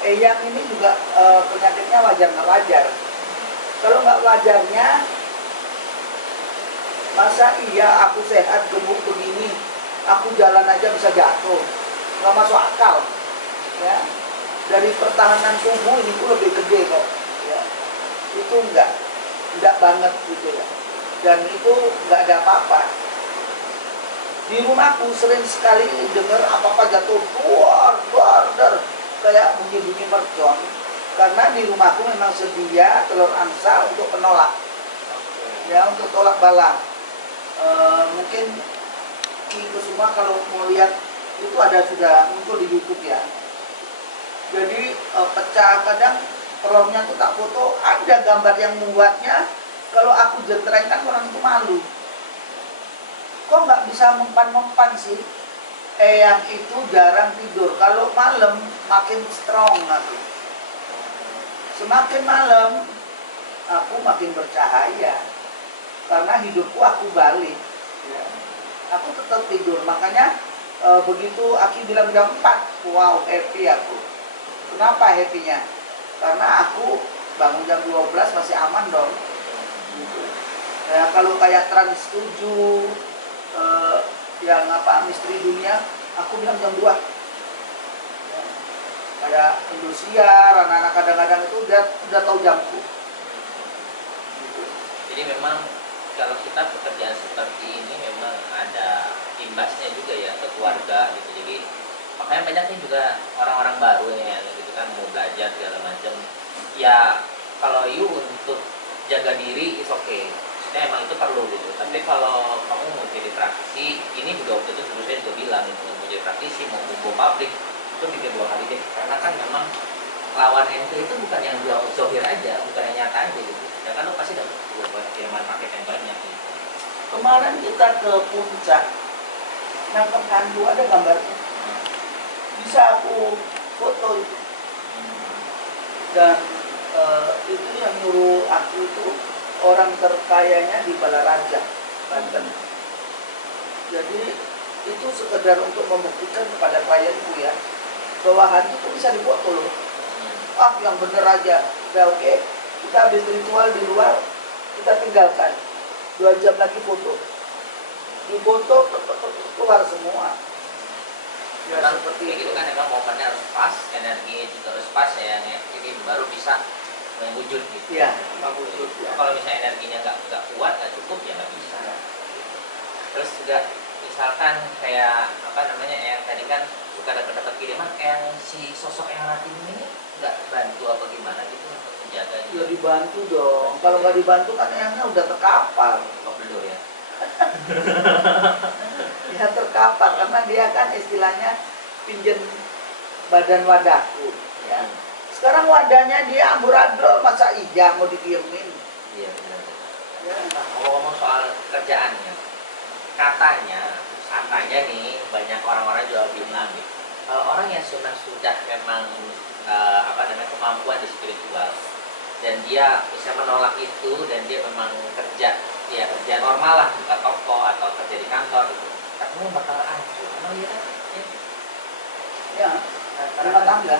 Eyang ini juga penyakitnya wajar nggak wajar. Kalau nggak wajarnya, masa iya aku sehat gemuk begini, aku jalan aja bisa jatuh, nggak masuk akal. Ya, dari pertahanan tubuh ini pun lebih gede kok. Ya, itu enggak banget gitu ya. Dan itu nggak ada apa-apa. Di rumahku sering sekali dengar apa-apa jatuh, duar, kayak bunyi-bunyi mercon. Karena di rumahku memang sedia telur angsa untuk penolak, ya, untuk tolak bala. Mungkin Ki Kesuma kalau mau lihat itu ada sudah muncul di YouTube ya. Jadi pecah, kadang telurnya tuh tak foto, ada gambar yang membuatnya. Kalau aku jentreng kan orang itu malu. Kok nggak bisa mempan-mempan sih? Eyang itu jarang tidur. Kalau malam makin strong aku. Semakin malam aku makin bercahaya. Karena hidupku aku balik. Ya. Aku tetap tidur. Makanya begitu Aki bilang jam 4, wow happy aku. Kenapa happy-nya? karena aku bangun jam 12 masih aman dong gitu. Ya kalau kayak Trans 7 yang apa Misteri Dunia, aku bilang jam 2 ya. Kayak Indosiar, anak-anak kadang-kadang itu udah tahu jamku gitu. Jadi memang kalau kita pekerjaan seperti ini memang ada imbasnya juga ya ke keluarga gitu. Jadi makanya banyak nih juga orang-orang baru yang gitu kan mau belajar segala macam. Ya kalau you untuk jaga diri is okay. Maksudnya emang itu perlu gitu. Tapi kalau kamu mau jadi praktisi, ini juga waktu itu dulu saya juga bilang gitu, mau jadi praktisi mau go pabrik itu pikir 2 kali deh. Karena kan memang lawan ente itu bukan yang jual zohir aja, bukan yang nyata aja gitu. Ya kan lo pasti dapat buat kiriman paket yang banyak gitu. Kemarin kita ke puncak nangkep hantu, ada gambarnya, bisa aku foto itu. Dan itu yang nyuruh aku itu orang terkayanya di Balaraja, Banten. Jadi itu sekedar untuk membuktikan kepada klienku ya bahwa hantu itu bisa difoto loh. Yang bener aja, udah oke, kita habis ritual di luar, kita tinggalkan 2 jam lagi foto, di foto keluar semua ya. Memang Seperti itu kan emang momennya harus pas, energi juga harus pas ya, ini baru bisa mewujud gitu ya, mewujud ya. Kalau misalnya energinya nggak kuat, nggak cukup ya nggak bisa. Terus juga misalkan kayak apa namanya yang tadi kan suka dapat kiriman, yang si sosok yang Latin ini nggak bantu apa gimana gitu untuk menjaga gitu. Ya dibantu dong, kalau nggak dibantu kan eyangnya udah terkapar. Kok belum ya? Ya terkapar karena dia kan istilahnya pinjem badan wadahku ya. Sekarang wadahnya dia amburadul, masa iya mau didiemin? Iya benar. Ya. Nah, ngomong soal kerjaannya, katanya nih banyak orang-orang juga bilang nih, kalau orang yang sudah memang apa namanya kemampuan di spiritual dan dia bisa menolak itu dan dia memang kerja normal lah, buka toko atau kerja di kantor gitu, katanya bakal hancur. Emang iya kan? Ya, rumah tangga.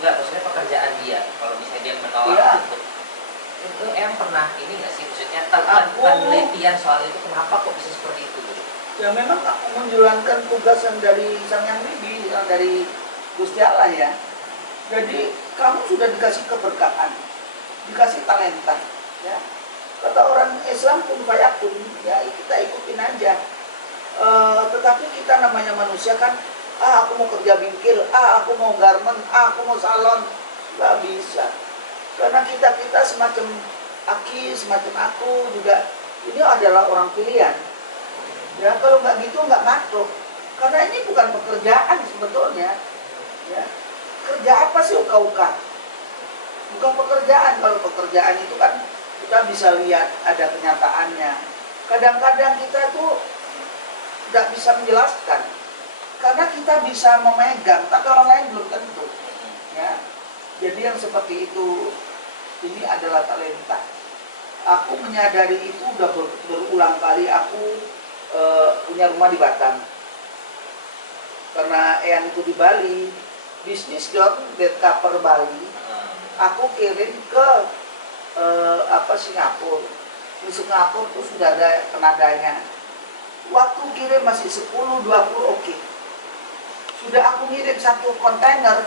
Enggak, maksudnya pekerjaan dia kalau misalnya dia menolak Ya. itu pernah ini nggak sih, maksudnya penelitian soal itu kenapa kok bisa seperti itu gitu? Ya memang aku menjalankan tugas yang dari Sang Yang Widi, yang dari Gusti Allah ya. Jadi kamu sudah dikasih keberkahan, dikasih talenta ya. Kata orang Islam kun fayakun, ya kita ikutin aja. Tetapi kita namanya manusia kan, aku mau kerja bingkil, aku mau garment, aku mau salon, nggak bisa. Karena kita semacam Aki, semacam aku juga, ini adalah orang pilihan. Ya kalau nggak gitu nggak masuk. Karena ini bukan pekerjaan sebetulnya. Ya. Kerja apa sih uka-uka? Bukan pekerjaan. Kalau pekerjaan itu kan kita bisa lihat ada kenyataannya. Kadang-kadang kita tuh nggak bisa menjelaskan. Karena kita bisa memegang, tapi orang lain belum tentu. Ya. Jadi yang seperti itu, ini adalah talenta. Aku menyadari itu udah berulang kali. Aku punya rumah di Batam. Karena Eyang itu di Bali, bisnis dong, Deadcapper Bali. Aku kirim ke Singapura. Di Singapura tuh sudah ada tenaganya. Waktu kirim masih 10-20 oke. Sudah aku ngirim 1 kontainer,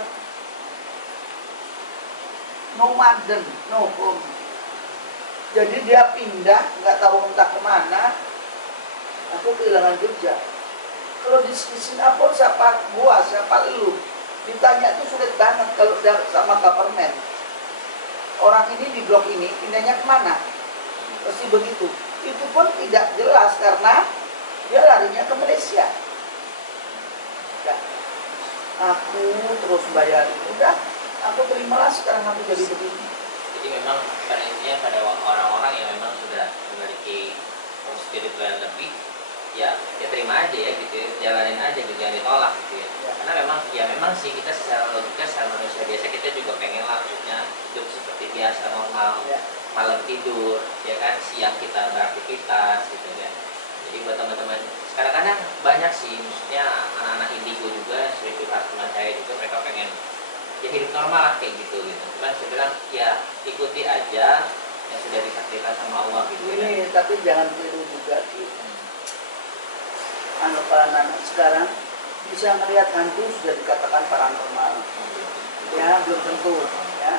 nomaden, no home. Jadi dia pindah, nggak tahu entah kemana. Aku kehilangan kerja. Kalau di Singapura siapa gua, siapa lu? Ditanya tuh sulit banget kalau udah sama government. Orang ini di blok ini, pindahnya kemana? Pasti begitu. Itu pun tidak jelas karena dia larinya ke Malaysia. Udah. Aku terus bayar. Udah, aku terimalah sekarang aku jadi begini. Jadi memang pada intinya pada orang-orang yang memang sudah memiliki spiritual lebih, ya terima aja ya gitu, jalanin aja gitu, jangan ditolak gitu ya. Karena memang sih kita secara logika, secara manusia biasa kita juga pengen lah maksudnya hidup seperti biasa normal, malam tidur ya kan, siang kita beraktivitas gitu ya. Jadi buat teman-teman kadang-kadang banyak sih maksudnya anak-anak indigo juga, spiritual teman saya juga, mereka pengen ya hidup normal lah kayak gitu gitu. Cuman saya bilang ya ikuti aja yang sudah ditakdirkan sama Allah gitu. Ini tapi jangan keliru juga gitu. Anak-anak sekarang bisa melihat hantu sudah dikatakan paranormal. Ya belum tentu. Ya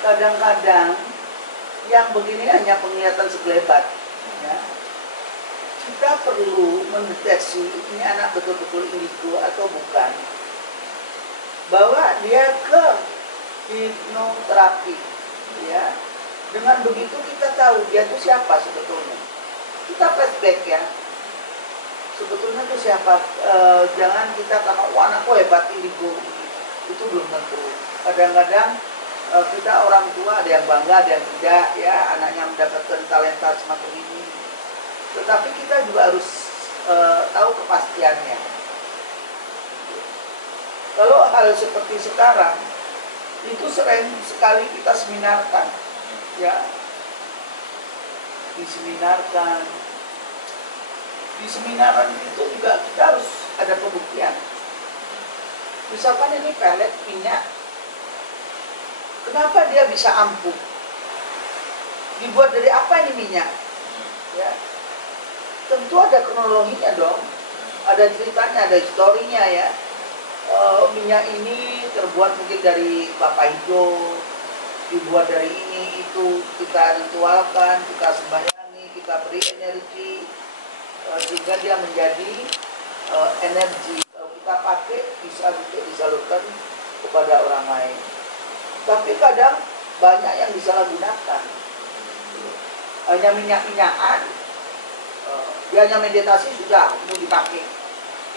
kadang-kadang yang begini hanya penglihatan sekelebat. Ya kita perlu mendeteksi ini anak betul-betul indigo atau bukan. Bawa dia ke hipnoterapi. Ya dengan begitu kita tahu dia itu siapa sebetulnya. Kita flashback ya. Sebetulnya itu siapa? Jangan kita karena anakku hebat indigo. Itu belum tentu. Kadang-kadang kita orang tua ada yang bangga, ada yang tidak. Ya anaknya mendapatkan talenta semacam ini. Tetapi kita juga harus tahu kepastiannya. Kalau hal seperti sekarang itu sering sekali kita seminarkan. Ya, diseminarkan. Di seminaran itu juga kita harus ada pembuktian. Misalkan ini pelet minyak, kenapa dia bisa ampuh? Dibuat dari apa ini minyak? Ya, tentu ada kronologinya dong. Ada ceritanya, ada historinya ya. Minyak ini terbuat mungkin dari kelapa hijau, dibuat dari ini itu, kita ritualkan, kita sembayangi, kita beri energi sehingga dia menjadi energi. Kalau kita pakai bisa untuk disalurkan kepada orang lain. Tapi kadang banyak yang disalahgunakan. Hanya minyak-minyakan, dia hanya meditasi sudah mau dipakai.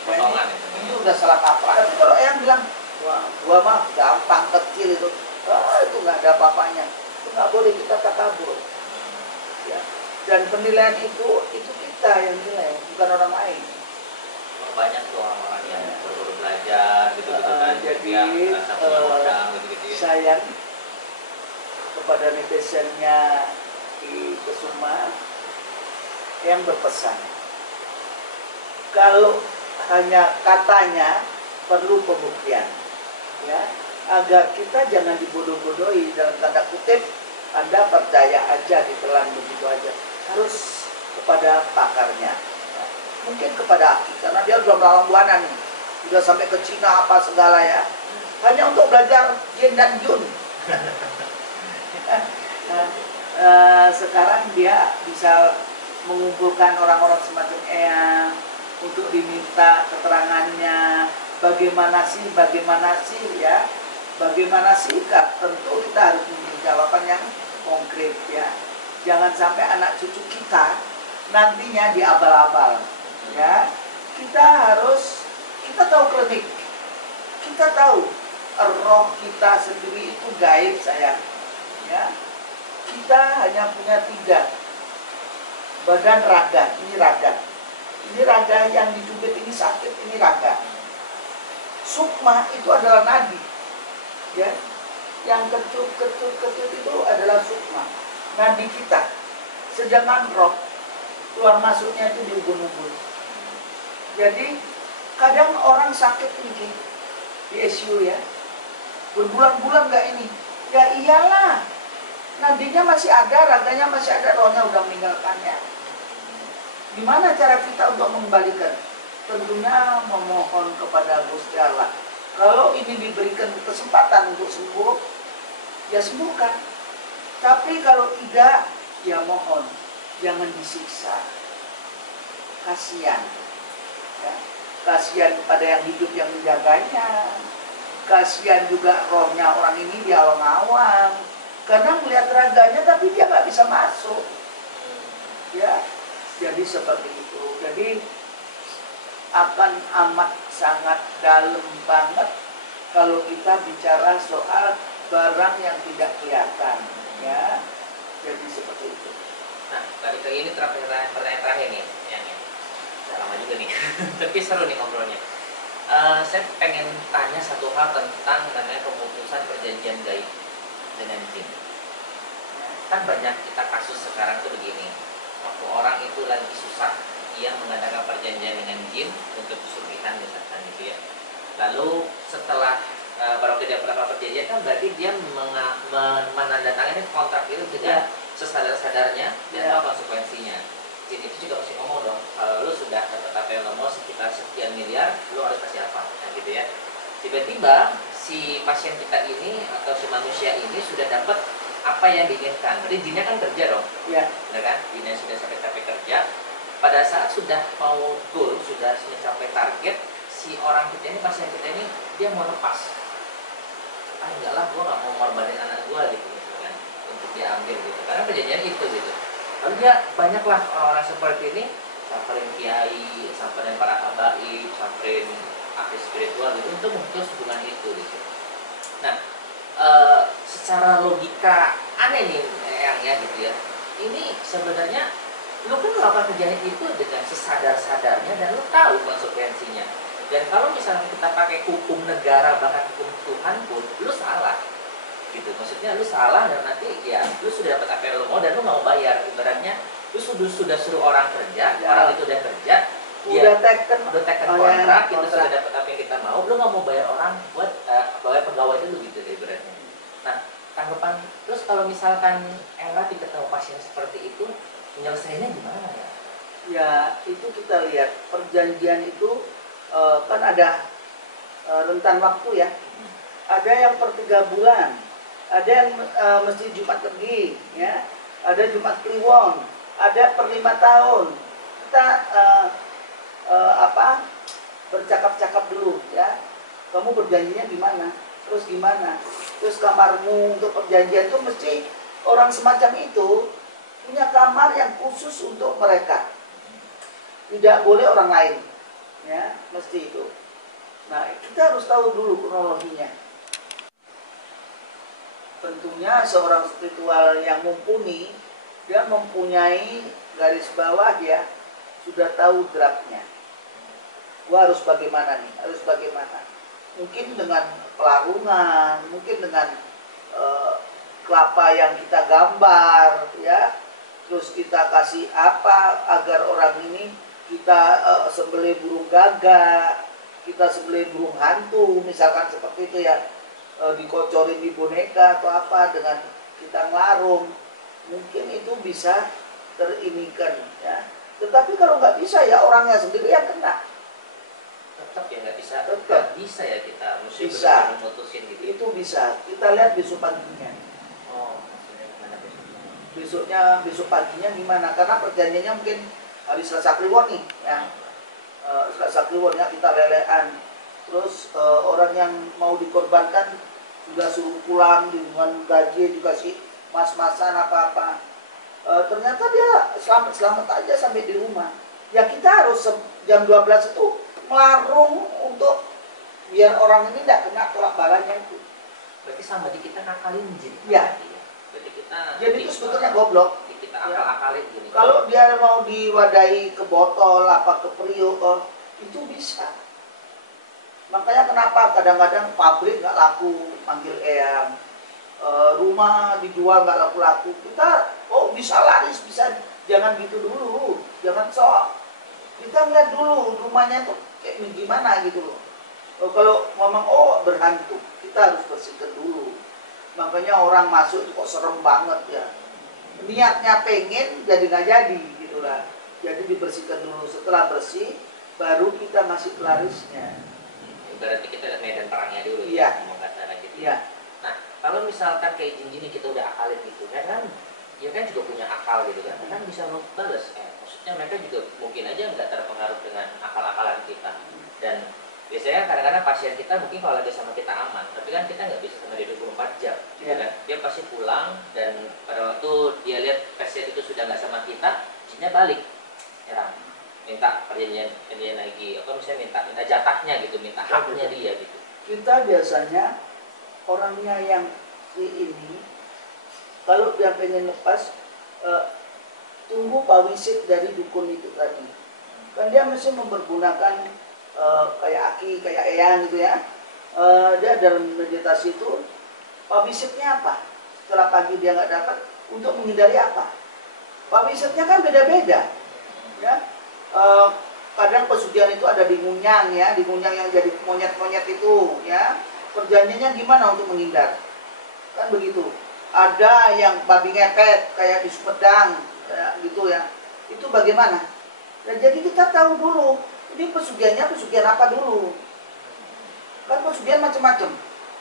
Nah, ini udah salah kaprah. Tapi kalau yang bilang, wah, gua mah gampang kecil itu nggak ada apa-apanya. Itu nggak boleh kita takabur. Ya. Dan penilaian itu kita yang nilai, bukan orang lain. Banyak tuh orang-orang yang baru belajar gitu-gitu kan. Jadi gitu-gitu. sayang kepada netizennya di Kesuma yang berpesan, kalau hanya katanya perlu pembuktian, ya, agar kita jangan dibodoh-bodohi dalam tanda kutip. Anda percaya aja, ditelan begitu aja. Harus kepada pakarnya, ya. Mungkin kepada Aki, karena dia sudah melalang buana nih, sudah sampai ke Cina apa segala ya, hanya untuk belajar Jin dan Jun. Sekarang dia bisa mengumpulkan orang-orang semacam Eyang untuk diminta keterangannya, bagaimana sih ya, bagaimana sih Kak? Tentu kita harus memberi jawaban yang konkret ya. Jangan sampai anak cucu kita nantinya diabal-abal ya. Kita tahu klinik, kita tahu roh kita sendiri itu gaib sayang ya. Kita hanya punya 3 badan, raga, ini raga yang dicubit ini sakit, ini raga. Sukma itu adalah nadi ya, yang kecut itu adalah sukma, nadi kita. Sedangkan roh keluar masuknya itu di ubun-ubun. Jadi kadang orang sakit ini di ICU ya, berbulan-bulan nggak ini, ya iyalah, nadinya masih ada, raganya masih ada, rohnya udah meninggalkannya. Gimana cara kita untuk mengembalikan? Tentunya memohon kepada Gusti Allah. Kalau ini diberikan kesempatan untuk sembuh, ya sembuhkan. Tapi kalau tidak, ya mohon jangan disiksa. Kasihan, ya. Kasihan kepada yang hidup yang menjaganya. Kasihan juga rohnya orang ini di awang-awang. Karena melihat raganya, tapi dia nggak bisa masuk. Ya, jadi seperti itu. Jadi akan amat sangat dalam banget kalau kita bicara soal barang yang tidak kelihatan, ya. Jadi seperti itu. Nah, balik lagi ini pertanyaan terakhir nih, yang udah lama juga nih, tapi seru nih ngobrolnya. Saya pengen tanya satu hal tentang namanya pemutusan perjanjian gaib dengan jin. Kan banyak kita kasus sekarang tuh begini, waktu orang itu lagi susah, dia mengadakan perjanjian dengan jin untuk pesugihan misalkan gitu ya. Lalu setelah kalau tidak pernah perjanjian kan berarti dia menandatangani kontrak itu dengan sesadar-sadarnya dan tahu konsekuensinya. Jadi itu juga mesti ngomong dong, kalau lu sudah dapat apa yang lo mau sekitar sekian miliar, lu harus kasih apa, nah, gitu ya. Tiba-tiba si pasien kita ini atau si manusia ini sudah dapat apa yang diinginkan. Berarti jinnya kan kerja dong, ya, kan? Jinnya sudah sampai capek kerja. Pada saat sudah mau goal, sudah mencapai target, si orang kita ini, pasien kita ini, dia mau lepas. Enggak lah, gue nggak mau ngorbanin anak gue gitu, misalkan, untuk diambil gitu. Karena perjanjian itu gitu. Lalu dia banyaklah orang-orang seperti ini, samperin kiai, samperin para habaib, samperin ahli spiritual gitu, untuk memutus hubungan itu gitu. Nah, secara logika aneh nih yang ya gitu ya. Ini sebenarnya lu kan melakukan kejadian itu dengan sesadar-sadarnya dan lu tahu konsekuensinya. Dan kalau misalnya kita pakai hukum negara bahkan hukum Tuhan pun, lu salah. Gitu. Maksudnya lu salah dan nanti ya lu sudah dapat apa yang lu mau dan lu nggak mau bayar. Ibaratnya lu sudah suruh orang kerja, orang itu udah kerja, udah teken kontrak, kita sudah dapat apa yang kita mau, lu nggak mau bayar orang buat bayar pegawai dulu gitu ibaratnya. Nah, tanggapan terus kalau misalkan empati ketemu pasien seperti itu, penyelesaiannya gimana ya? Ya itu kita lihat perjanjian itu kan ada rentan waktu ya. Ada yang per 3 bulan, ada yang mesti Jumat Legi, ya, ada Jumat Kliwon, ada per 5 tahun. Kita bercakap-cakap dulu ya. Kamu berjanjinya gimana? Terus gimana? Terus kamarmu untuk perjanjian itu mesti orang semacam itu punya kamar yang khusus untuk mereka. Tidak boleh orang lain. Ya, mesti itu. Nah, kita harus tahu dulu kronologinya. Tentunya seorang spiritual yang mumpuni, dia mempunyai garis bawah, ya, sudah tahu draftnya. Gua harus bagaimana nih? Harus bagaimana? Mungkin dengan pelarungan, mungkin dengan kelapa yang kita gambar, ya. Terus kita kasih apa agar orang ini, kita sembelih burung gagak, kita sembelih burung hantu, misalkan seperti itu ya, dikocorin di boneka atau apa dengan kita ngelarung, mungkin itu bisa terinikan ya. Tetapi kalau nggak bisa ya orangnya sendiri yang kena. Tetap ya nggak bisa, tetap bisa ya kita mesti bisa memutusin gitu. Itu bisa kita lihat besok paginya. Oh, maksudnya gimana besoknya? Besok paginya gimana? Karena perjanjiannya mungkin hari Selasa Kliwon nih ya. Selasa Kliwon ya, kita lelean. Terus orang yang mau dikorbankan juga suruh pulang dengan gaji juga sih, mas-masan apa-apa. Ternyata dia selamat aja sampai di rumah. Ya kita harus jam 12 itu melarung untuk biar orang ini tidak kena tolak balanya itu. Berarti sama di kita ngakalin jin. Ya. Berarti kita. Jadi itu sebetulnya goblok. Kita akal-akalin gini. Kalau dia mau diwadahi ke botol apa ke periuk, itu bisa. Makanya kenapa kadang-kadang pabrik nggak laku manggil eyang, rumah dijual nggak laku-laku. Kita bisa laris, bisa, jangan gitu dulu, jangan sok. Kita lihat dulu rumahnya tuh kayak gimana gitu loh. Kalau ngomong berhantu, kita harus bersihkan dulu. Makanya orang masuk itu kok serem banget ya. Niatnya pengen jadi nggak jadi gitulah. Jadi dibersihkan dulu. Setelah bersih, baru kita masih pelarisnya. Berarti kita lihat medan perangnya dulu. Iya. Mau kata gitu. Iya. Nah, kalau misalkan kayak jin-jin kita udah akalin gitu kan, dia kan juga punya akal gitu kan. Kan bisa balas. Maksudnya mereka juga mungkin aja nggak terpengaruh dengan akal-akalan kita. Dan biasanya kadang-kadang pasien kita mungkin kalau lagi sama kita aman, tapi kan kita nggak bisa sama dia 24 jam. Gitu kan? Dia pasti pulang dan pada waktu dia lihat pasien itu sudah nggak sama kita, jinnya balik. Nyerang. Minta perjanjian lagi, atau misalnya minta jatahnya gitu, minta haknya dia gitu. Kita biasanya orangnya yang ini kalau dia pengen lepas, tunggu pawisit dari dukun itu tadi. Kan dia mesti mempergunakan kayak aki, kayak eyang gitu ya. Dia dalam meditasi itu pawisitnya apa? Setelah pagi dia nggak dapat, untuk menghindari apa? Pawisitnya kan beda-beda, ya. Kadang pesugihan itu ada di ngunyang ya, di ngunyang yang jadi monyet-monyet itu ya. perjanjiannya gimana untuk menghindar? Kan begitu. Ada yang babi ngepet kayak di Sumedang kayak gitu ya. Itu bagaimana? Nah, jadi kita tahu dulu ini pesugihannya pesugihan apa dulu. Kan pesugihan macam-macam.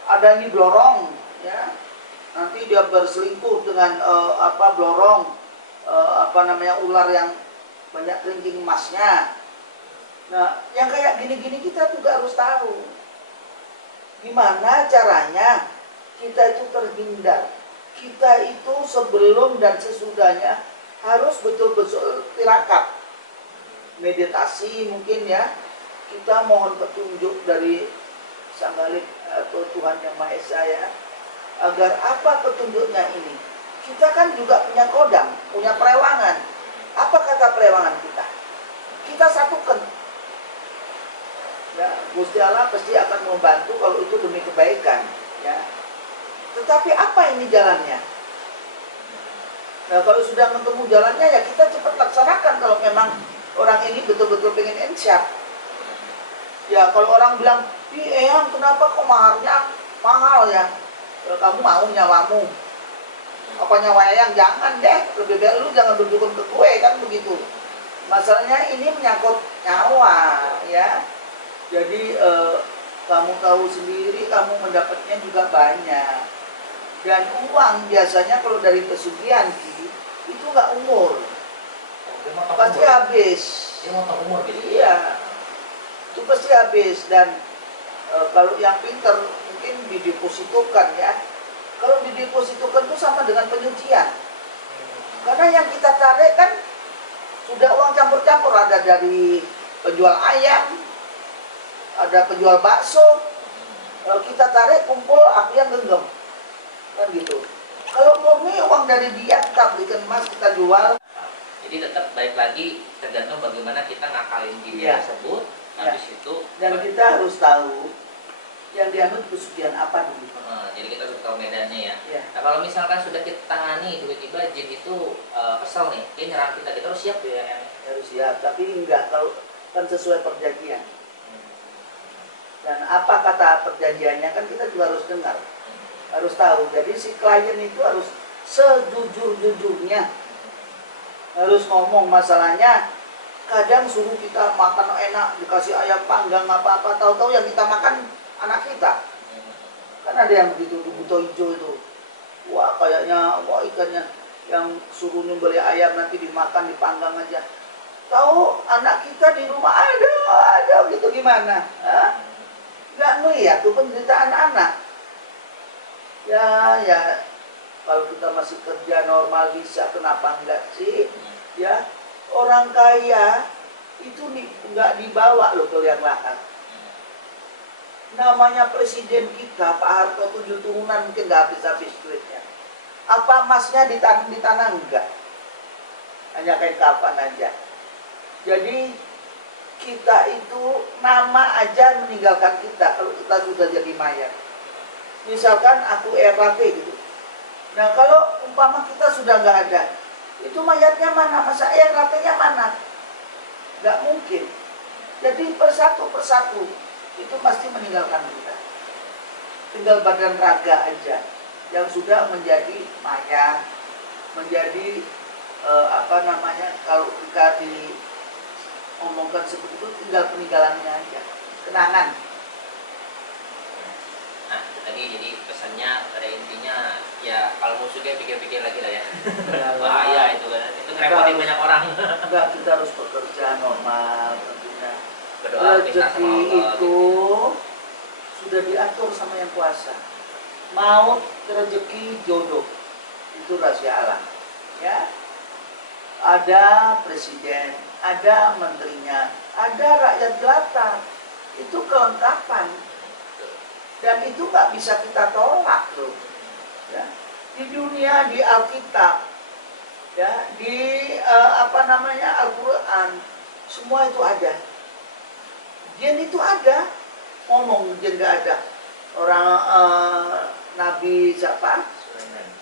Ada ini blorong ya. Nanti dia berselingkuh dengan blorong ular yang banyak kelingking emasnya. Nah, yang kayak gini-gini kita juga harus tahu gimana caranya kita itu terhindar. Kita itu sebelum dan sesudahnya harus betul-betul tirakat, meditasi mungkin ya. Kita mohon petunjuk dari Sang Halik atau Tuhan Yang Maha Esa ya, agar apa petunjuknya ini. Kita kan juga punya kodam, punya perewangan. Apa kata perewangan kita? Kita satukan. Ya, Gusti Allah pasti akan membantu kalau itu demi kebaikan. Ya. Tetapi apa ini jalannya? Nah, kalau sudah ketemu jalannya ya kita cepat laksanakan kalau memang orang ini betul-betul pengen insyaf. Ya, kalau orang bilang, Eyang kenapa kok maharnya mahal ya? Kamu mau nyawamu? Apa nyawa Eyang? Jangan deh, lebih baik lu jangan berdukun ke gue, kan begitu. Masalahnya ini menyangkut nyawa ya. Jadi kamu tahu sendiri, kamu mendapatnya juga banyak. Dan uang biasanya kalau dari pesugihan itu nggak umur, pasti habis. Dia motong umur gitu. Iya, itu pasti habis. Dan kalau yang pinter mungkin didepositokan ya. Kalau didepositokan itu sama dengan penyucian. Karena yang kita tarik kan sudah uang campur-campur, ada dari penjual ayam, ada penjual bakso. Kita tarik kumpul api yang genggam. Kan gitu. Kalau murni uang dari dia kita belikan emas, kita jual. Jadi tetap baik lagi tergantung bagaimana kita ngakalin dia tersebut. Habis itu dan kita harus tahu yang dianut pesugihan apa dulu. Jadi kita harus tahu medannya ya. Ya. Nah, kalau misalkan sudah kita tangani tiba-tiba jin itu kesel nih, dia nyerang kita harus siap ya. Harus siap, tapi enggak kalau kan sesuai perjanjian. Dan apa kata perjanjiannya kan kita juga harus dengar. Harus tahu. Jadi si klien itu harus sejujur-jujurnya. Harus ngomong masalahnya. Kadang suruh kita makan enak, dikasih ayam panggang apa-apa, tahu-tahu yang kita makan anak kita. Kan ada yang begitu, buto hijau itu. Wah kayaknya, ikannya yang suruh nyembeli ayam nanti dimakan, dipanggang aja. Tahu anak kita di rumah ada gitu gimana? Nggak ngeliat tuh penderitaan anak. Ya, kalau kita masih kerja normal bisa, kenapa enggak sih? Ya, orang kaya itu nggak dibawa loh ke liang lahat. Namanya presiden kita, Pak Harto 7 turunan mungkin nggak habis-habis duitnya. Apa emasnya ditanam di tanah? Enggak. Hanya kain kapan aja. Jadi kita itu nama aja meninggalkan kita kalau kita sudah jadi mayat. Misalkan aku RAT gitu. Nah kalau umpama kita sudah nggak ada, itu mayatnya mana? Masa RAT-nya mana? Nggak mungkin. Jadi persatu itu pasti meninggalkan kita. Tinggal badan raga aja yang sudah menjadi mayat, menjadi kalau kita diomongkan seperti itu, tinggal peninggalannya aja, kenangan. Nah, tadi jadi pesannya pada intinya ya kalau musuhnya pikir-pikir lagi lah ya. Bahaya itu kan. Itu ngerepotin banyak orang. Enggak, kita harus bekerja normal tentunya. Berdoa Rezeki itu sudah diatur sama yang kuasa. Maut, rezeki, jodoh itu rahasia Allah. Ya, ada presiden, ada menterinya, ada rakyat jelata. Itu kelengkapan. Dan itu nggak bisa kita tolak loh. Ya. Di dunia, di Alkitab, ya, di Al-Quran, semua itu ada. Jin itu ada, ngomong jin nggak ada. Orang Nabi siapa?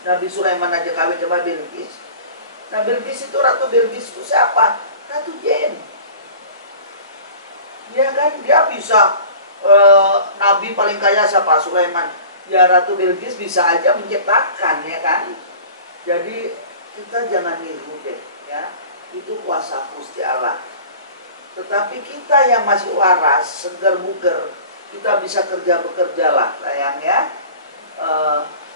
Nabi Sulaiman aja kawin sama Bilqis. Nah Bilqis itu, Ratu Bilqis itu siapa? Ratu jin. Dia kan, dia bisa Nabi paling kaya siapa? Sulaiman. Ya Ratu Bilqis bisa aja menciptakan, ya kan? Jadi kita jangan niru deh, ya. Itu kuasa Gusti Allah. Tetapi kita yang masih waras, segar bugar, kita bisa bekerja lah, sayang ya.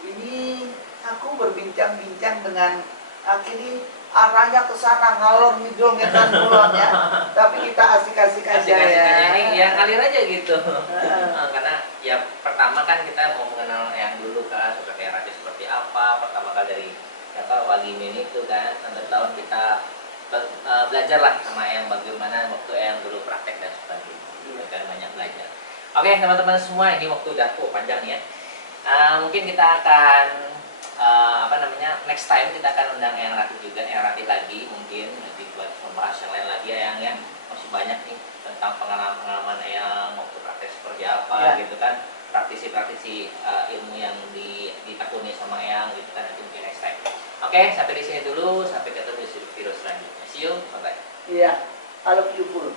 Ini aku berbincang-bincang dengan akhirnya arahnya ke sana ngalor ngidul ngetan kulon ya. Tapi kita asik-asik aja ya. Ini ya ngalir aja gitu. Karena ya pertama kan kita mau mengenal yang dulu kan seperti RAC seperti apa. Pertama kali dari Wali Min itu kan, sampai tahun kita belajar lah sama yang bagaimana waktu yang dulu praktek dan sebagainya. Kan banyak belajar. Oke teman-teman semua, ini waktu udah panjang ya. Mungkin kita akan next time kita akan undang yang Ratih juga, yang Ratih lagi mungkin nanti buat membahas yang lain lagi ya, yang masih banyak nih tentang pengalaman yang waktu praktek seperti apa gitu kan, praktisi ilmu yang ditekuni sama yang gitu kan, nanti mungkin next time. Oke, sampai di sini dulu, sampai ketemu di video selanjutnya. See you, bye bye. Iya, I love you full.